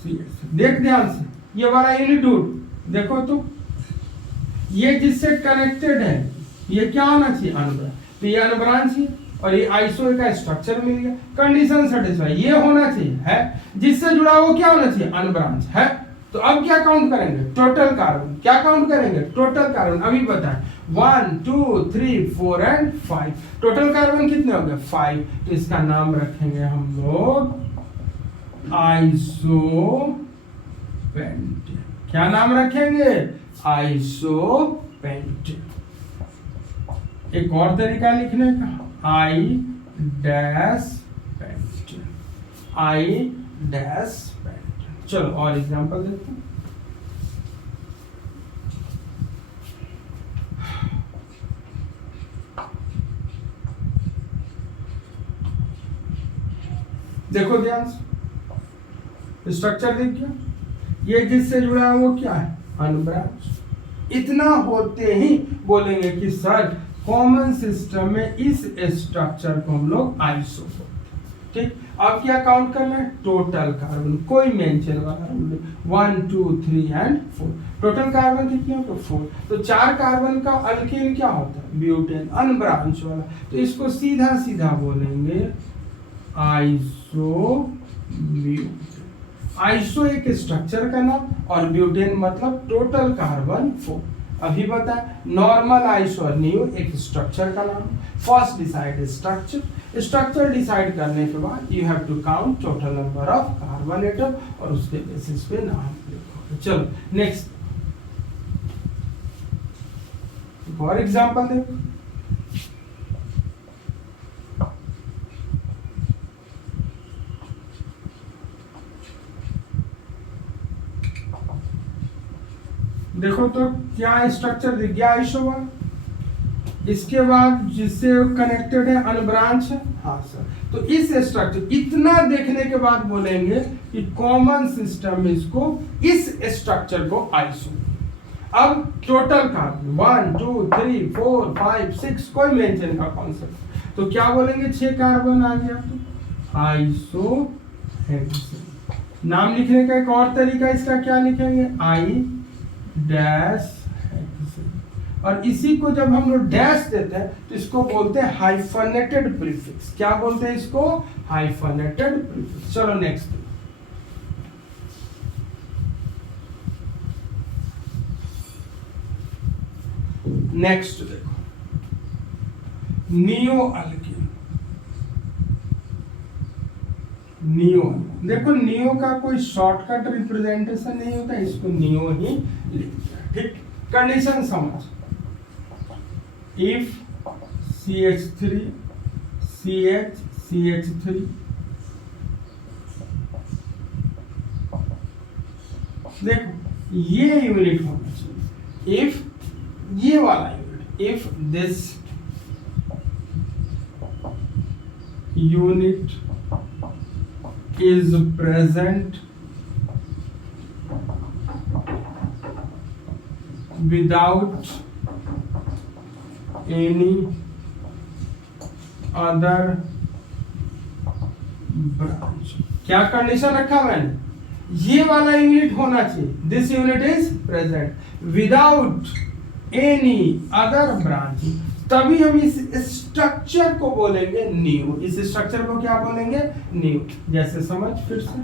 CH। देख ध्यान से, ये वाला यूनिट देखो तो, ये जिससे कनेक्टेड है ये क्या होना चाहिए? अनब्रांच। तो ये अनब्रांच है और ये आइसो का स्ट्रक्चर मिल गया, कंडीशन सेटिस्फाई। ये होना चाहिए है, जिससे जुड़ा वो क्या होना चाहिए? अनब्रांच है। तो अब क्या काउंट करेंगे? Total carbon. क्या काउंट करेंगे? Total carbon. अभी बताएं, 1 2 3 4 एंड 5। टोटल कार्बन कितने हो गए? 5। तो इसका नाम रखेंगे हम लोग आइसो पेंटेन। क्या नाम रखेंगे? Iso pentane. एक और तरीका लिखने का, I dash pentane. I dash pentane. चलो और एग्जांपल देखते हैं। देखो ध्यान से, स्ट्रक्चर देखिए, ये जिससे जुड़ा है वो क्या है? अनब्रांच। इतना होते ही बोलेंगे कि सर कॉमन सिस्टम में इस स्ट्रक्चर को हम लोग आइसो बोलते हैं। ठीक, अब क्या काउंट करना है? Total carbon. कोई मेंशन वाला रूल नहीं, 1 2 3 एंड 4। टोटल कार्बन कितने हो? 4। तो 4 कार्बन का अल्केन क्या होता है? ब्यूटेन, अनब्रांच वाला। तो इसको सीधा सीधा बोलेंगे आइसो ब्यूटेन। आइसो एक स्ट्रक्चर का नाम और ब्यूटेन मतलब टोटल कार्बन 4। अभी बता, नॉर्मल आइसो और न्यू एक स्ट्रक्चर का नाम। First decide structure. Structure decide करने के बाद you have to count total number of carbon atom और उसके बेसिस पे नाम लिखोगे। चलो नेक्स्ट, एक और एग्जांपल देखो। देखो तो क्या स्ट्रक्चर दिख गया आइसो वाला। इसके बाद जिससे कनेक्टेड है अनब्रांच है। हाँ सर, तो इस स्ट्रक्चर, इतना देखने के बाद बोलेंगे कि कॉमन सिस्टम में इसको, इस स्ट्रक्चर को आइसो। अब टोटल कार्बन 1 2 3 4 5 6, कोई मेंशन का कॉन्सेप्ट, तो क्या बोलेंगे? 6 कार्बन आ गया तो आइसो हेक्सेन। नाम लिखने का एक और तरीका इसका क्या लिखेंगे? I dash hexane. और इसी को जब हम लोग डैश देते हैं तो इसको बोलते हैं हाइफनेटेड प्रीफिक्स। क्या बोलते हैं इसको? Hyphenated prefix. चलो नेक्स्ट, नेक्स्ट देखो, नियो अल्किन। नियो, देखो नियो का कोई शॉर्टकट रिप्रेजेंटेशन नहीं होता, इसको नियो ही लिखते हैं। ठीक, कंडीशन समझ। इफ CH3 CH3 देखो ये यूनिट होना चाहिए। इफ ये वाला unit, if this unit is present without any other branch। क्या कंडीशन रखा मैंने, ये वाला यूनिट होना चाहिए, this unit is present without any other branch, तभी हम इस स्ट्रक्चर को बोलेंगे न्यू। इस स्ट्रक्चर को क्या बोलेंगे, न्यू। जैसे समझ फिर से,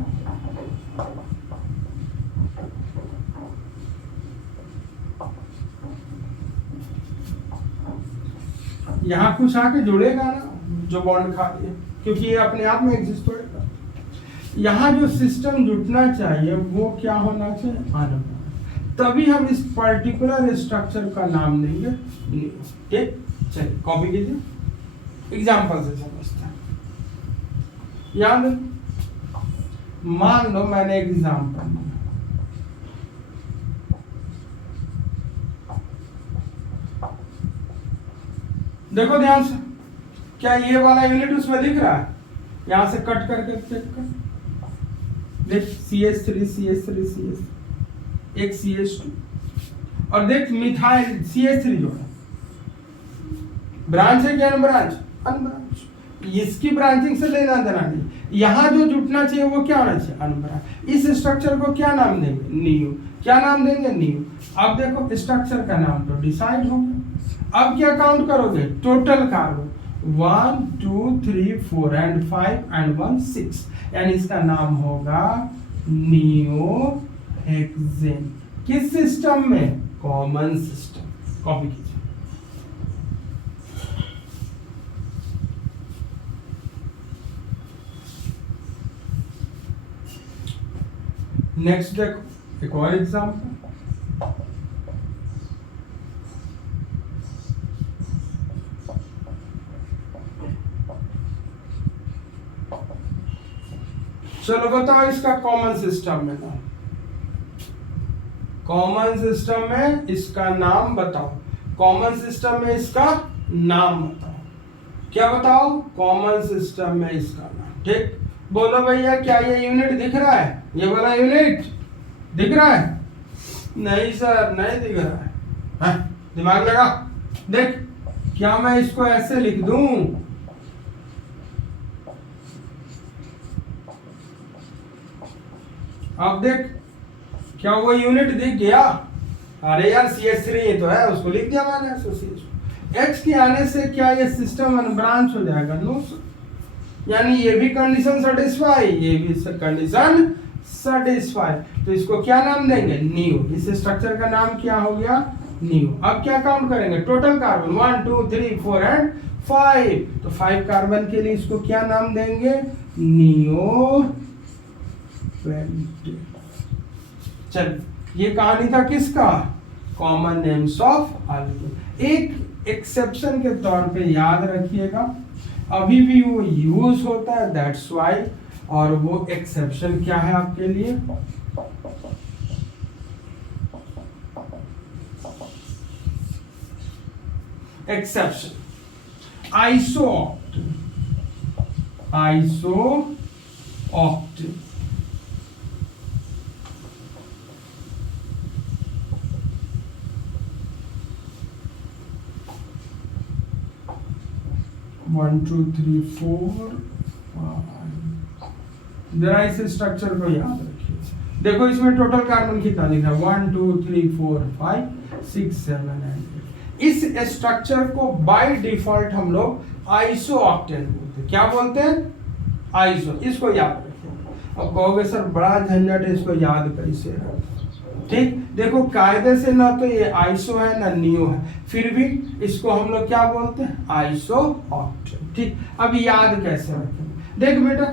यहां कुछ आके जुड़ेगा ना जो बॉन्ड खा लिया, क्योंकि ये अपने आप में एग्जिस्ट होगा। यहां जो सिस्टम जुटना चाहिए वो क्या होना चाहिए, अनबाउंड, तभी हम इस पर्टिकुलर स्ट्रक्चर का नाम देंगे न्यू। ठीक, चलिए कॉपी कीजिए, एग्जाम्पल से समझते हैं। याद, मान लो मैंने एग्जाम्पल दिया, देखो ध्यान से, क्या ये वाला यूनिट उसमें दिख रहा है, यहां से कट करके चेक कर देख, CH3 CH3 CH, एक CH2, और देख मिथाइल CH3 जो है, ब्रांच है क्या अनब्रांच, अनब्रांच, इसकी ब्रांचिंग से लेना देना नहीं। यहां जो जुटना चाहिए वो क्या होना चाहिए, अनब्रांच। इस स्ट्रक्चर को क्या नाम देंगे, न्यू। क्या नाम देंगे, न्यू। अब देखो स्ट्रक्चर का नाम तो डिसाइड हो गया, अब क्या काउंट करोगे, टोटल कार्बन 1 2 3 4 एंड 5 एंड 1 6, यानी इसका नाम होगा नियो हेक्सेन। किस सिस्टम में, कॉमन सिस्टम। कॉपी कीजिए। नेक्स्ट देखो एक और एग्जाम्पल, चलो बताओ इसका कॉमन सिस्टम में नाम, कॉमन सिस्टम में इसका नाम बताओ, कॉमन सिस्टम में इसका नाम बताओ। क्या बताओ, कॉमन सिस्टम में इसका नाम। ठीक, बोलो भैया क्या ये यूनिट दिख रहा है, ये वाला यूनिट दिख रहा है, नहीं सर नहीं दिख रहा है, हाँ? दिमाग लगा, देख क्या मैं इसको ऐसे लिख दूं, अब देख क्या वो यूनिट दिख गया, अरे यार CH3 तो है, उसको लिख दिया मैंने एसोसिएशन। H के आने से क्या ये सिस्टम अनब्रांच हो जाएगा, नो सर, यानी ये भी कंडीशन सेटिस्फाई, ये भी कंडीशन सेटिस्फाई, तो इसको क्या नाम देंगे, न्यू। इस स्ट्रक्चर का नाम क्या हो गया, न्यू। अब क्या काउंट करेंगे, टोटल कार्बन 1 2 3 4 एंड 5, तो 5 कार्बन के लिए इसको क्या नाम देंगे, नियो 20। चल, ये कहानी था किसका, कॉमन नेम्स ऑफ अल्किन। एक एक्सेप्शन के तौर पे याद रखिएगा, अभी भी वो यूज होता है, दैट्स वाई, और वो एक्सेप्शन क्या है आपके लिए, exception isooct, isooct, one two three four, जरा इस स्ट्रक्चर को याद रखिए। देखो इसमें टोटल कार्बन कितना लिखा है, 1 2 3 4 5 6 7 एंड 8। इस स्ट्रक्चर को बाय डिफॉल्ट हम लोग आइसोऑक्टेन बोलते हैं। क्या बोलते हैं, आइसो। इसको याद रखिए। अब कहोगे सर बड़ा झंझट है, इसको याद कैसे, ठीक, देखो कायदे से ना तो ये आइसो है ना नियो है, फिर भी इसको हम लोग क्या बोलते हैं, आइसो ऑक्टेन। ठीक, अब याद कैसे रखेंगे, देख बेटा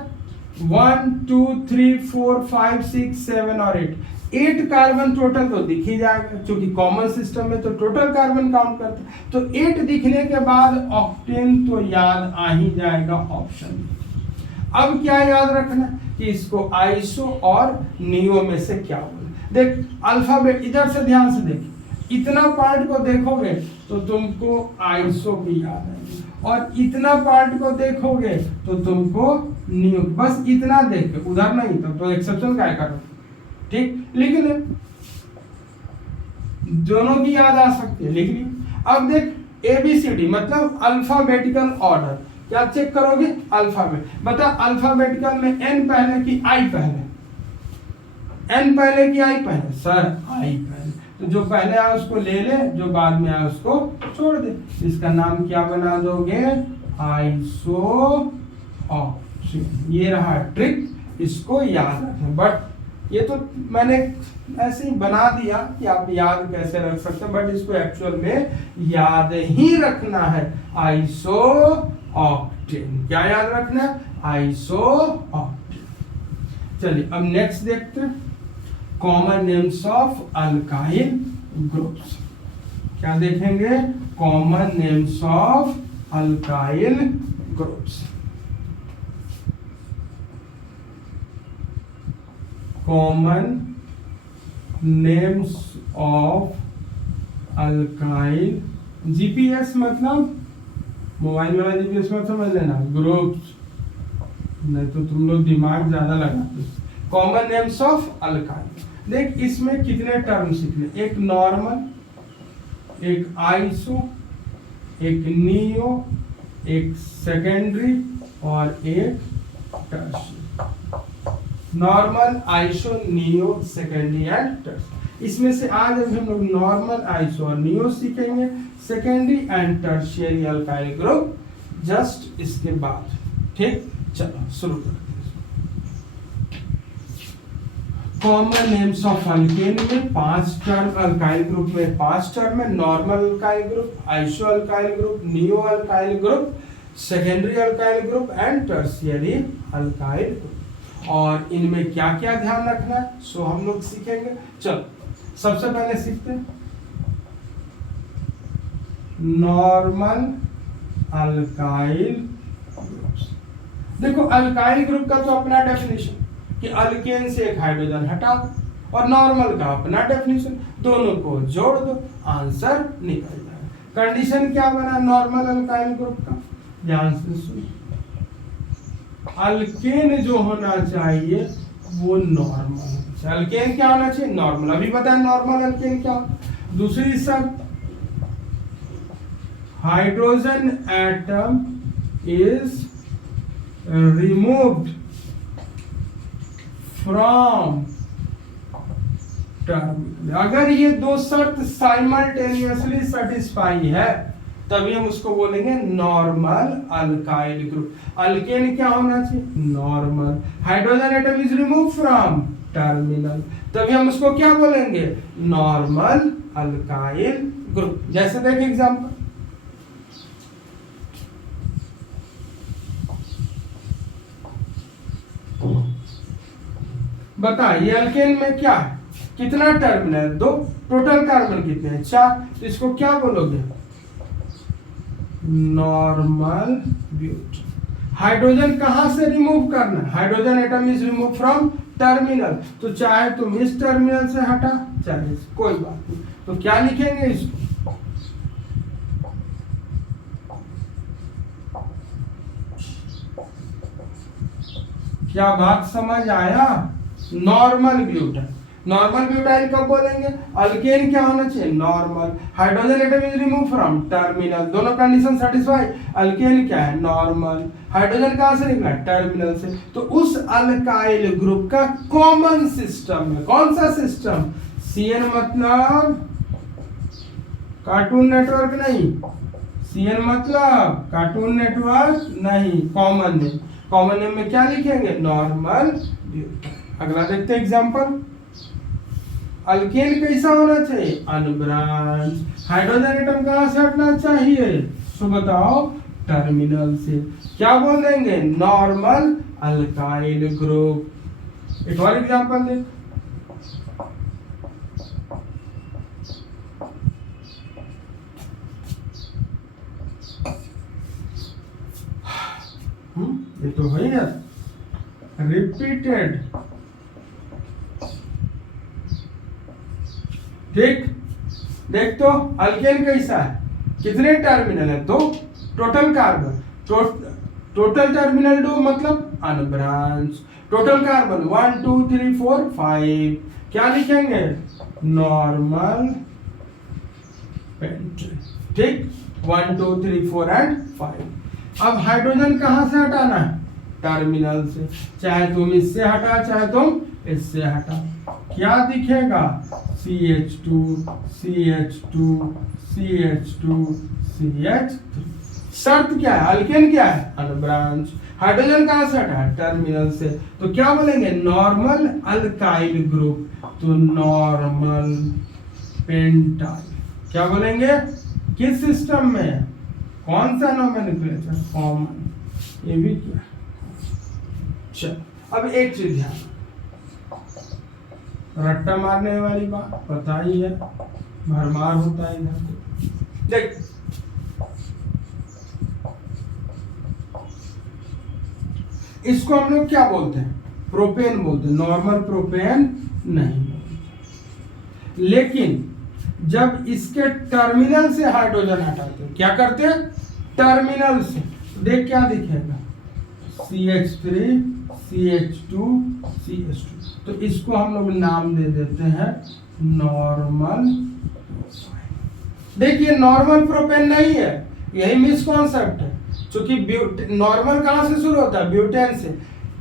1 2 3 4 5 6 7 और 8 कार्बन टोटल तो दिख ही जाएगा, क्योंकि कॉमन सिस्टम में तो टोटल कार्बन काउंट करते हैं, तो 8 दिखने के बाद ऑक्टेन तो याद आ ही जाएगा ऑप्शन। अब क्या याद रखना कि इसको आइसो और नियो में से क्या बोले। देख अल्फाबेट इधर से ध्यान से देख, इतना पार्ट को देखोगे तो तुमको आइसो भी याद आएगी, और इतना पार्ट को देखोगे तो तुमको नियो, बस इतना देख के, उधर नहीं तो एक्सेप्शन क्या करो। ठीक, लिख ले, दोनों की याद आ सकती है, लिख ली। अब देख ABCD मतलब अल्फाबेटिकल ऑर्डर, क्या चेक करोगे, अल्फाबेट, बता अल्फाबेटिकल में N पहले की I पहले, N पहले की I पहले, सर I पहले, तो जो पहले आया उसको ले ले, जो बाद में आया उसको छोड़ दे, इसका नाम क्या बना दोगे, आइसो ऑक्टेन। ये रहा ट्रिक, इसको याद रखें, बट ये तो मैंने ऐसे ही बना दिया कि आप याद कैसे रख सकते हैं, बट इसको एक्चुअल में याद ही रखना है, आइसो ऑक्टेन। क्या याद रखना है, आइसो ऑक्टेन। चलिए अब नेक्स्ट देखते हैं, common names of alkyl groups. क्या देखेंगे, common names of alkyl groups. Common names of alkyl, GPS मतलब मोबाइल वाला जीपीएस मत समझ लेना, ग्रुप्स, नहीं तो तुम लोग दिमाग ज्यादा लगाते। कॉमन नेम्स ऑफ अल्काइल, देख इसमें कितने टर्म सीखने, एक नॉर्मल, एक आइसो, एक नियो, एक सेकेंडरी और एक tertiary. Normal, iso, neo, secondary and tertiary. इसमें से आज हम लोग नॉर्मल, आइसो और नियो सीखेंगे, secondary and tertiary alkyl group just इसके बाद। ठीक, चलो शुरू करते हैं। कॉमन नेम्स ऑफ अल्केन में 5 टर्म, अल्काइल ग्रुप में 5 टर्म है, normal alkyl group, iso alkyl group, neo alkyl group, secondary alkyl group and tertiary alkyl group. और इनमें क्या क्या ध्यान रखना है सो हम लोग सीखेंगे। चलो सबसे पहले सीखते हैं नॉर्मल अल्काइल ग्रुप्स। देखो अल्काइल ग्रुप का तो अपना डेफिनेशन कि अल्केन से एक हाइड्रोजन हटा दो, और नॉर्मल का अपना डेफिनेशन, दोनों को जोड़ दो, आंसर निकल जाएगा। कंडीशन क्या बना नॉर्मल अल्काइल ग्रुप का, ध्यान से सुनिए, अल्केन जो होना चाहिए वो नॉर्मल होना चाहिए। अल्केन क्या होना चाहिए, नॉर्मल। अभी बताएं नॉर्मल अल्केन क्या। दूसरी शर्त, hydrogen atom is removed from terminal. अगर ये दो शर्त साइमल्टेनियसली सेटिस्फाई है तभी हम उसको बोलेंगे नॉर्मल अल्काइल ग्रुप। अल्केन क्या होना चाहिए, normal. Hydrogen atom is remove from terminal, तभी हम उसको क्या बोलेंगे, नॉर्मल अल्काइल ग्रुप। जैसे देखिए एग्जांपल, बता ये अल्केन में क्या है, कितना टर्मिनल है, 2, टोटल कार्बन कितने हैं, 4, तो इसको क्या बोलोगे, नॉर्मल ब्यूट। हाइड्रोजन कहां से रिमूव करना है, hydrogen atom is remove from terminal, तो चाहे तुम इस टर्मिनल से हटा चाहे कोई बात नहीं, तो क्या लिखेंगे इसको, क्या बात समझ आया, नॉर्मल ब्यूटाइल। नॉर्मल ब्यूटाइल कब बोलेंगे, अल्केन क्या होना चाहिए, normal. Hydrogen atom is remove from terminal, दोनों कंडीशन सेटिस्फाई। अल्केन क्या है, नॉर्मल। हाइड्रोजन कहां से निकला, टर्मिनल से। तो उस अल्काइल ग्रुप का कॉमन सिस्टम है, कौन सा सिस्टम, CN मतलब कार्टून नेटवर्क नहीं, CN मतलब कार्टून नेटवर्क नहीं, कॉमन नेम। कॉमन नेम में क्या लिखेंगे, नॉर्मल ब्यूटाइल। अगला देखते हैं एग्जांपल, अल्केन कैसा होना चाहिए, अनब्रांच। हाइड्रोजन एटम कहाँ से हटना चाहिए, तो बताओ टर्मिनल से। क्या बोल देंगे, नॉर्मल अल्काइल ग्रुप। एक और एग्जांपल देख, ये तो है यार, रिपीटेड, ठीक। देख तो अल्केन कैसा है, कितने टर्मिनल है, दो। टोटल कार्बन, टोटल टर्मिनल दो मतलब अनब्रांच। टोटल कार्बन 1 2 3 4 5, क्या लिखेंगे, नॉर्मल पेंटेन, ठीक। 1 2 3 4 एंड 5। अब हाइड्रोजन कहां से हटाना है, टर्मिनल से। चाहे तुम इससे हटा, चाहे तुम इससे हटा, क्या दिखेगा, CH2 CH2 CH2 CH3। शर्त क्या है, अल्केन क्या है, अनब्रांच। हाइड्रोजन कहां से हटा, टर्मिनल से। तो क्या बोलेंगे, नॉर्मल अल्काइल ग्रुप, तो नॉर्मल पेंटाइल। क्या बोलेंगे, किस सिस्टम में, कौन सा नोमेनक्लेचर, कॉमन। ये भी क्या, चलो अब एक चीज ध्यान, रट्टा मारने वाली बात पता ही है, भरमार होता है इधर। देख इसको हम लोग क्या बोलते हैं, प्रोपेन बोलते हैं, नॉर्मल प्रोपेन नहीं बोलते। लेकिन जब इसके टर्मिनल से हाइड्रोजन हटाते हैं, क्या करते हैं, टर्मिनल से, देख क्या दिखेगा, CH3 CH2 CH2। तो इसको हम लोग नाम दे देते हैं नॉर्मल। देखिए नॉर्मल प्रोपेन नहीं है, यही मिसकॉन्सेप्ट है। क्योंकि नॉर्मल कहां से शुरू होता है, ब्यूटेन से।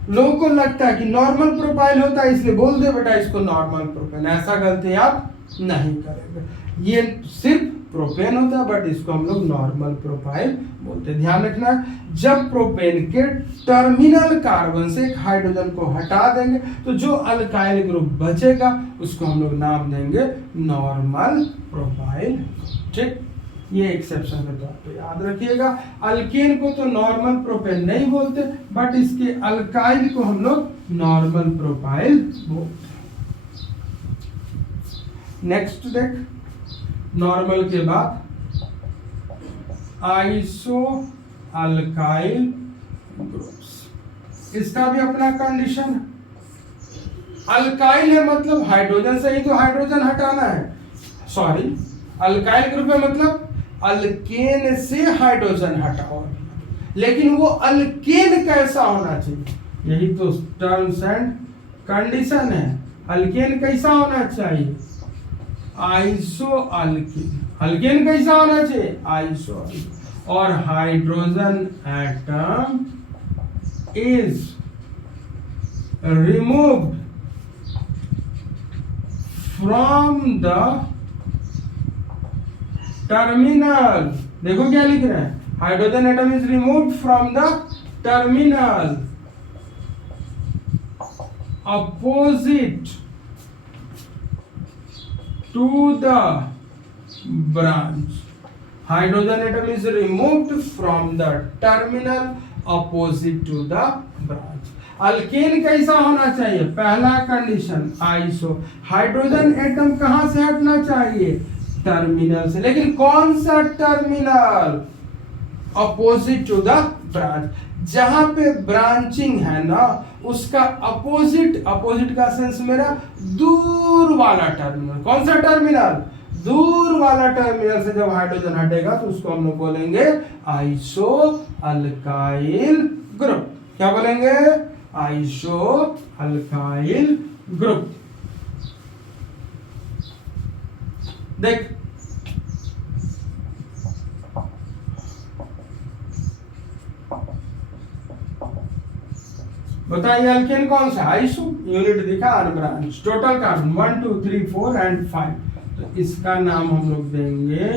लोगों को लगता है कि नॉर्मल प्रोपाइल होता है, इसलिए बोल दे बेटा इसको नॉर्मल प्रोपेन। ऐसा गलती आप नहीं करेंगे, ये सिर्फ प्रोपेन होता है, बट इसको हम लोग नॉर्मल प्रोपाइल बोलते हैं। ध्यान रखना, जब प्रोपेन के टर्मिनल कार्बन से एक हाइड्रोजन को हटा देंगे तो जो अल्काइल ग्रुप बचेगा उसको हम लोग नाम देंगे नॉर्मल प्रोपाइल, ठीक। ये एक्सेप्शन के तौर पे याद रखिएगा। अल्केन को तो नॉर्मल प्रोपेन नहीं बोलते, बट इसके अल्काइल को हम लोग नॉर्मल प्रोपाइल बोलते हैं। नेक्स्ट देख, नॉर्मल के बाद आइसो अल्काइल ग्रुप्स, इसका भी अपना कंडीशन है। अल्काइल है मतलब हाइड्रोजन से ही तो हाइड्रोजन हटाना है, सॉरी अल्काइल ग्रुप है मतलब अल्केन से हाइड्रोजन हटाओ। लेकिन वो अल्केन कैसा होना चाहिए, यही तो टर्म्स एंड कंडीशन है। अल्केन कैसा होना चाहिए, आइसो अल्केन। अल्केन कैसा होना चाहिए, आइसो अल्केन। और hydrogen atom is removed from the terminal. देखो क्या लिख रहे हैं, hydrogen atom is removed from the terminal opposite to the branch. Hydrogen atom is removed from the terminal opposite to the branch. Alkane कैसा होना चाहिए, पहला कंडीशन आइसो। हाइड्रोजन एटम कहां से हटना चाहिए, टर्मिनल से। लेकिन कौन सा terminal, opposite to the branch. जहां पे ब्रांचिंग है ना उसका अपोजिट, अपोजिट का सेंस मेरा दूर वाला टर्मिनल। कौन सा टर्मिनल, दूर वाला टर्मिनल से जब हाइड्रोजन हटेगा तो उसको हम लोग बोलेंगे आइसो अल्काइल ग्रुप। क्या बोलेंगे, आइसो अल्काइल ग्रुप। देख बताइए अल्केन कौन सा, आइसो, यूनिट दिखा, अनब्रांच, टोटल कार्बन 1 2 3 4 एंड 5। तो इसका नाम हम लोग देंगे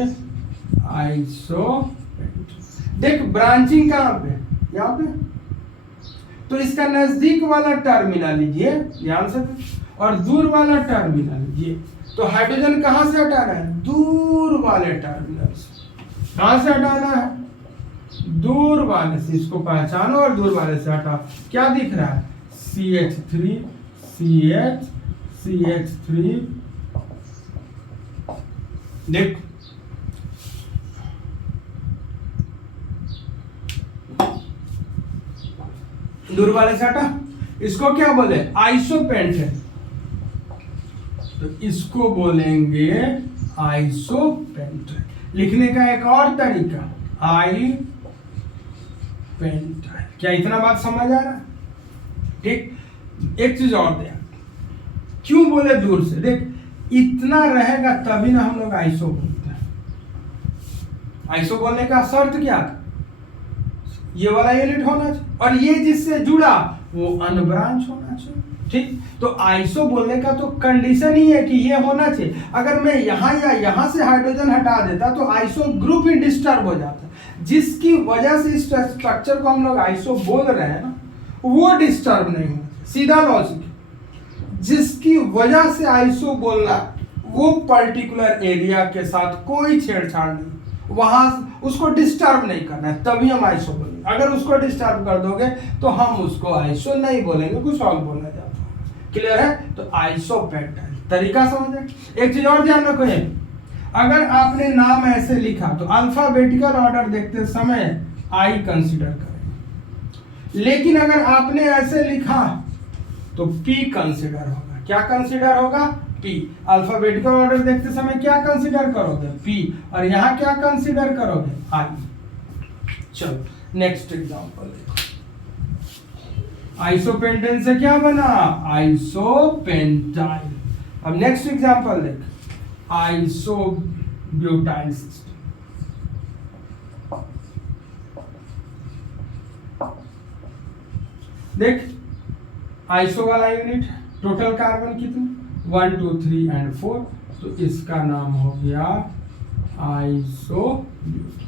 आइसो। देख ब्रांचिंग कहां पे, यहाँ पे। तो इसका नजदीक वाला टर्मिनल लीजिए ध्यान से, और दूर वाला टर्मिनल ये। तो हाइड्रोजन कहाँ से हटाना है? दूर वाले टर्मिनल से। कहाँ से हटाना है? दूर वाले से। इसको पहचानो और दूर वाले से हटाओ। क्या दिख रहा है? CH3 CH CH3। देख दूर वाले से हटा। इसको क्या बोले? आइसोपेंटेन। तो इसको बोलेंगे आइसोपेंटेन। लिखने का एक और तरीका आई पेंटाइल। क्या इतना बात समझ आ रहा है? ठीक। एक चीज और दे, क्यों बोले दूर से? देख इतना रहेगा तभी ना हम लोग आइसो बोलते हैं। आइसो बोलने का शर्त क्या था? ये वाला यूनिट होना चाहिए और ये जिससे जुड़ा वो अनब्रांच होना चाहिए। ठीक। तो आइसो बोलने का तो कंडीशन ही है कि ये होना चाहिए। अगर मैं यहाँ या यहाँ से हाइड्रोजन हटा देता तो आइसो ग्रुप ही डिस्टर्ब हो जाता, जिसकी वजह से इस स्ट्रक्चर को हम लोग आइसो बोल रहे हैं ना, वो डिस्टर्ब नहीं होता। सीधा लॉजिक। जिसकी वजह से आइसो बोलना, वो पर्टिकुलर एरिया के साथ कोई छेड़छाड़ नहीं, वहां उसको डिस्टर्ब नहीं करना है, तभी हम आइसो बोलेंगे। अगर उसको डिस्टर्ब कर दोगे तो हम उसको आइसो नहीं बोलेंगे, कुछ और बोला जाता है। क्लियर है? तो आइसोपेंटाइल तरीका समझे। एक चीज और ध्यान रखो, अगर आपने नाम ऐसे लिखा तो अल्फाबेटिकल ऑर्डर देखते समय आई कंसीडर करें, लेकिन अगर आपने ऐसे लिखा तो पी कंसीडर होगा। क्या कंसीडर होगा? पी। अल्फाबेटिकल ऑर्डर देखते समय क्या कंसीडर करोगे? पी। और यहां क्या कंसीडर करोगे? आई। चलो नेक्स्ट एग्जांपल देखो। आइसोपेंटेन से क्या बना? आइसोपेंटाइल। अब नेक्स्ट एग्जांपल देख, आइसोब्यूटाइल सिस्टम। देख आइसो वाला यूनिट, टोटल कार्बन कितने? 1 2 3 एंड 4। तो इसका नाम हो गया आइसोब्यूट।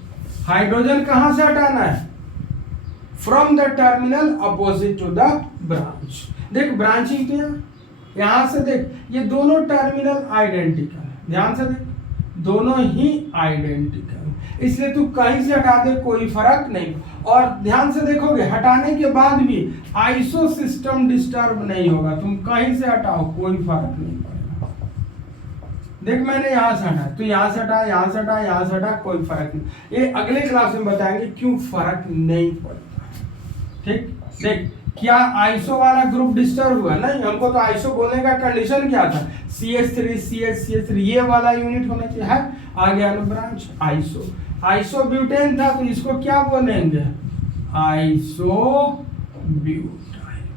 हाइड्रोजन कहां से हटाना है? From the terminal opposite to the branch. देख ब्रांचिंग तो यहां से देख, ये दोनों टर्मिनल आइडेंटिकल है। ध्यान से देख, दोनों ही आइडेंटिकल, इसलिए तू कहीं से हटा दे कोई फर्क नहीं। और ध्यान से देखोगे हटाने के बाद भी आइसो सिस्टम डिस्टर्ब नहीं होगा। तुम कहीं से हटाओ कोई फर्क नहीं पड़ेगा। देख मैंने यहां से हटाया, तो यहां से हटा, यहां से हटा, यहां से हटा, कोई फर्क नहीं। ये अगले क्लास में बताएंगे क्यों फर्क नहीं पड़ता। ठीक। देख क्या आइसो वाला ग्रुप डिस्टर्ब हुआ? नहीं, हमको तो आइसो बोलने का कंडीशन क्या था? CH3 CH3 ये वाला यूनिट होना चाहिए है। आ गया ना ब्रांच आइसो। आइसोब्यूटेन था तो इसको क्या बोलेंगे? आइसोब्यूटाइल।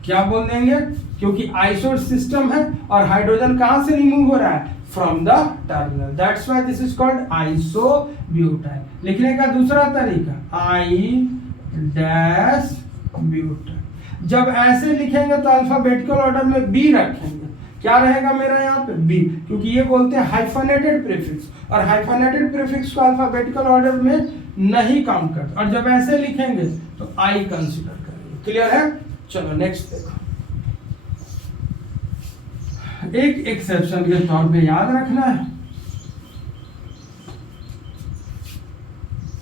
क्या बोल देंगे? क्योंकि आइसो सिस्टम है और हाइड्रोजन कहां से रिमूव हो रहा है? From the terminal. That's why this is called isobutyl. लिखने का दूसरा तरीका आई डैश ब्यूटाइल। जब ऐसे लिखेंगे तो अल्फाबेटिकल ऑर्डर में बी रखेंगे। क्या रहेगा मेरा यहाँ पे? बी, क्योंकि ये बोलते हैं हाइफनेटेड प्रीफिक्स, और हाइफनेटेड प्रीफिक्स को अल्फाबेटिकल ऑर्डर में नहीं काउंट करते। और जब ऐसे लिखेंगे तो आई कंसीडर करेंगे। क्लियर है? चलो नेक्स्ट देखो। एक एक्सेप्शन के तौर पे याद रखना है।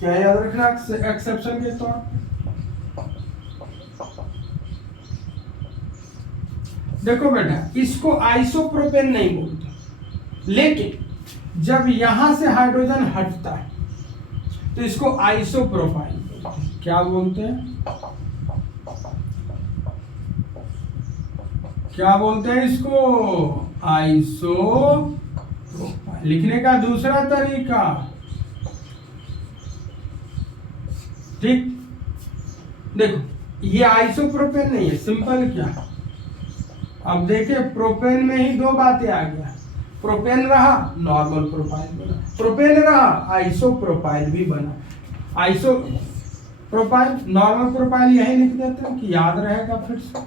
क्या याद रखना एक्सेप्शन के तौर पे? देखो बेटा, इसको आइसोप्रोपेन नहीं बोलते, लेकिन जब यहां से हाइड्रोजन हटता है तो इसको आइसोप्रोपाइल बोलते हैं। क्या बोलते हैं? क्या बोलते हैं इसको? आइसोप्रोपाइल। लिखने का दूसरा तरीका, ठीक। देखो ये आइसोप्रोपेन नहीं है, सिंपल क्या। अब देखे प्रोपेन में ही दो बातें आ गया। प्रोपेन रहा, नॉर्मल प्रोपाइल बना। प्रोपेन रहा, आइसो प्रोपाइल भी बना। आइसो प्रोपाइल, नॉर्मल प्रोपाइल यही लिख देते हैं कि याद रहेगा। फिर से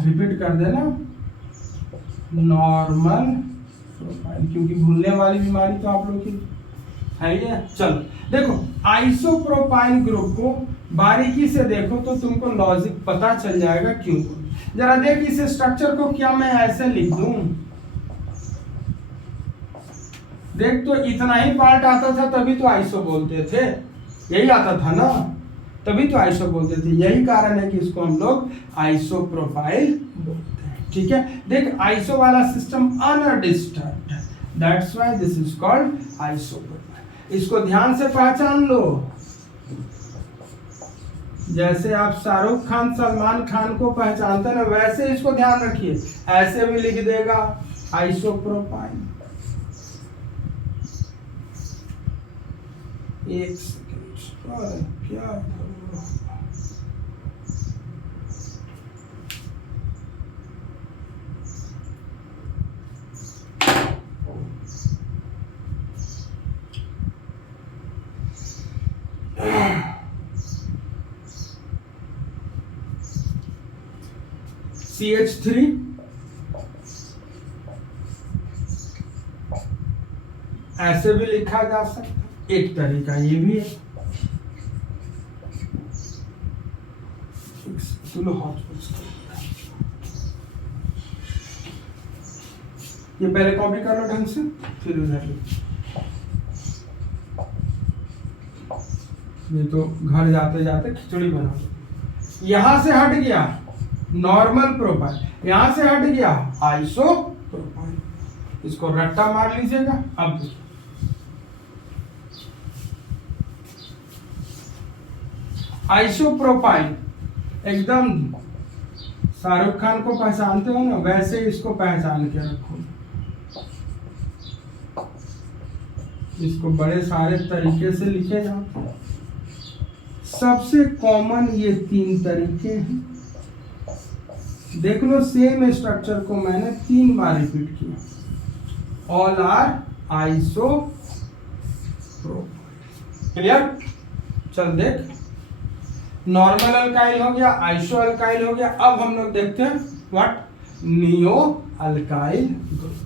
रिपीट कर देना, नॉर्मल प्रोपाइल, क्योंकि भूलने वाली बीमारी तो आप लोग की है ही है। चलो देखो, आइसोप्रोपाइल ग्रुप को बारीकी से देखो तो तुमको लॉजिक पता चल जाएगा क्यों। जरा देख इस स्ट्रक्चर को क्या मैं ऐसे लिख दूं, देख तो इतना ही पार्ट आता था तभी तो आइसो बोलते थे, यही आता था ना, तभी तो आइसो बोलते थे। यही कारण है कि इसको हम लोग आइसो प्रोफाइल बोलते हैं। ठीक है, देख आइसो वाला सिस्टम अनडिस्टर्ब्ड है, that's why this is called iso profile. इसको ध्यान से पहचान लो, जैसे आप शाहरुख खान सलमान खान को पहचानते हैं ना, वैसे इसको ध्यान रखिए, ऐसे भी लिख देगा आइसो प्रोफाइल। एक सेकेंड, क्या करूं? CH3 ऐसे भी लिखा जा सकता, एक तरीका ये भी है। ये पहले कॉपी कर लो ढंग से, फिर उधर ये तो घर जाते जाते खिचड़ी बना दो। यहां से हट गया नॉर्मल प्रोफाइल, यहां से हट गया आइसो प्रोफाइल, इसको रट्टा मार लीजिएगा। अब आइसो प्रोफाइल एकदम शाहरुख खान को पहचानते हो ना, वैसे इसको पहचान के रखो। इसको बड़े सारे तरीके से लिखे जाते हैं, सबसे कॉमन ये 3 तरीके हैं। देख लो सेम स्ट्रक्चर को मैंने 3 बार रिपीट किया, all are iso profile. Clear? चल देख, नॉर्मल अल्काइल हो गया, आइसो अल्काइल हो गया। अब हम लोग देखते हैं व्हाट नियो अल्काइल ग्रुप।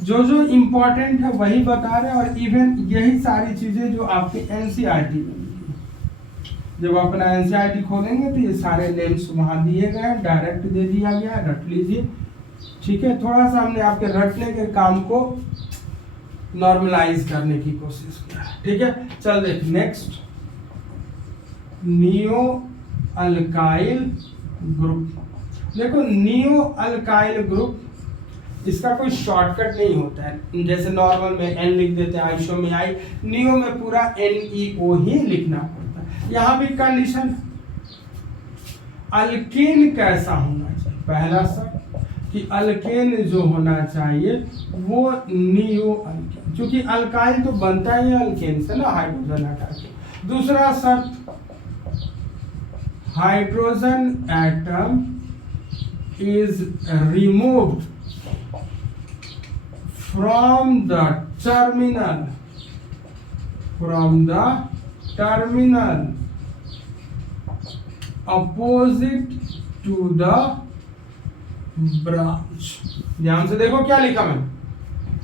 जो जो इंपॉर्टेंट है वही बता रहे हैं, और इवन यही सारी चीजें जो आपके एनसीईआरटी में, जब अपना एनसीईआरटी खोलेंगे तो ये सारे नेम्स वहां दिए गए हैं, डायरेक्ट दे दिया गया है, रट लीजिए। ठीक है, थोड़ा सा हमने आपके रटने के काम को नॉर्मलाइज करने की कोशिश किया। ठीक है, चल देख नेक्स्ट, नियो अल्काइल ग्रुप। देखो नियो अल्काइल ग्रुप, इसका कोई शॉर्टकट नहीं होता है। जैसे नॉर्मल में एन लिख देते हैं, आइसो में आई, नियो में पूरा NEO ही लिखना पड़ता है। यहाँ भी कंडीशन, अल्केन कैसा होना चाहिए, पहला शर्त कि अल्केन जो होना चाहिए वो नियो अल्केन, क्योंकि अल्काइल तो बनता ही है अल्केन से ना, हाइड्रोजन हटा के। दूसरा शर्त, hydrogen atom is removed from the terminal opposite to the branch। ध्यान से देखो क्या लिखा मैंने,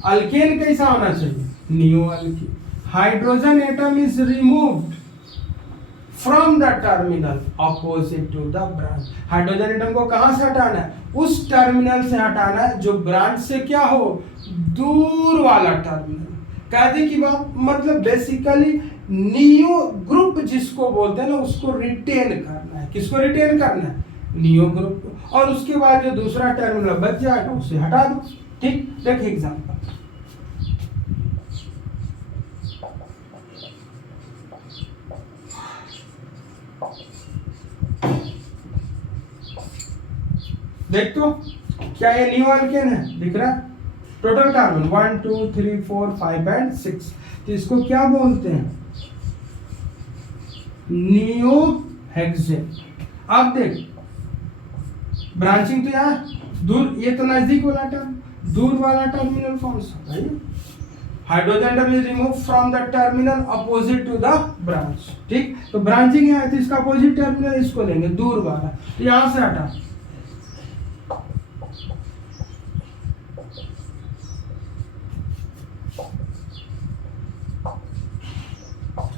अल्केन कैसा होना चाहिए, neo alkane. Hydrogen atom is removed from the terminal opposite to the branch. Hydrogen atom को कहां से हटाना है, उस टर्मिनल से हटाना है जो ब्रांच से क्या हो, दूर वाला टर्मिनल। कहने की बात मतलब बेसिकली नियो ग्रुप जिसको बोलते हैं ना, उसको रिटेन करना है। किसको रिटेन करना है, नियो ग्रुप को। और उसके बाद जो दूसरा टर्मिनल बच जाएगा उसे हटा दो। ठीक, देख एग्जांपल, देख तो क्या ये नियो अल्केन है, दिख रहा है। टोटल कार्बन 1 2 3 4 5 एंड 6, तो इसको क्या बोलते हैं, नियो हेक्सेन। अब देख ब्रांचिंग तो यहाँ दूर, ये तो नजदीक वाला टर्म, दूर वाला टर्मिनल कौन सा भाई, hydrogen atom is remove from the terminal opposite to the branch. ठीक, तो ब्रांचिंग है तो इसका अपोजिट टर्मिनल इसको लेंगे, दूर वाला, तो यहां से हटा,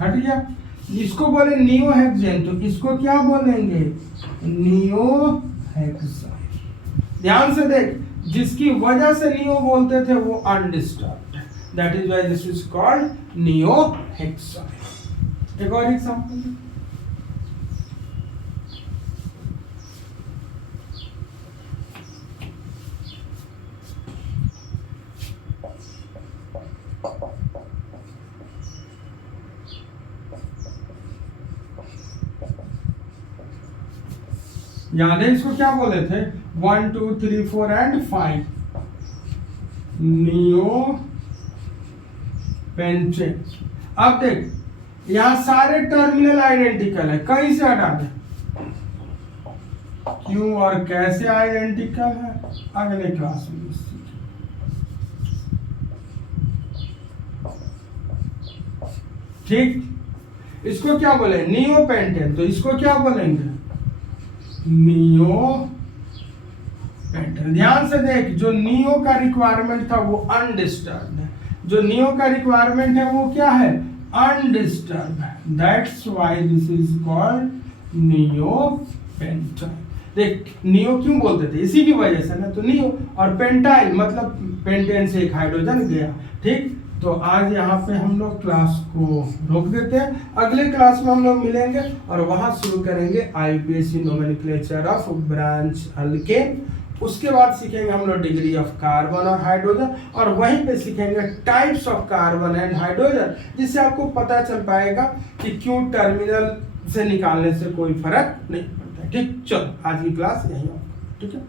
हट गया। इसको बोले नियो हेक्सेन, तो इसको क्या बोलेंगे, नियो हेक्साइल। ध्यान से देख, जिसकी वजह से नियो बोलते थे वो undisturbed, that is why this is called neo hexyl. एक और एग्जांपल, याद है इसको क्या बोले थे, 1 2 3 4 एंड 5, नियो पेंटेन। अब देख यहां सारे टर्मिनल आइडेंटिकल है, कहीं से हटा दे, क्यों और कैसे आइडेंटिकल है अगले क्लास में। ठीक, इसको क्या बोले, नियो पेंटेन, तो इसको क्या बोलेंगे, नियो पेंटेन। ध्यान से देख, जो नियो का रिक्वायरमेंट था वो अनडिस्टर्ब है, जो नियो का रिक्वायरमेंट है वो क्या है, अनडिस्टर्ब है, that's why this is called neo pentane. देख नियो क्यों बोलते थे, इसी की वजह से ना, तो नियो और पेंटाइल मतलब पेंटेन से एक हाइड्रोजन गया। ठीक, तो आज यहाँ पे हम लोग क्लास को रोक देते हैं, अगले क्लास में हम लोग मिलेंगे और वहां शुरू करेंगे IUPAC nomenclature of branch alkane. उसके बाद सीखेंगे हम लोग डिग्री ऑफ कार्बन और हाइड्रोजन, और वहीं पे सीखेंगे types of carbon and hydrogen, जिससे आपको पता चल पाएगा कि क्यों टर्मिनल से निकालने से कोई फर्क नहीं पड़ता है। ठीक, चलो आज की क्लास यहीं, ठीक है।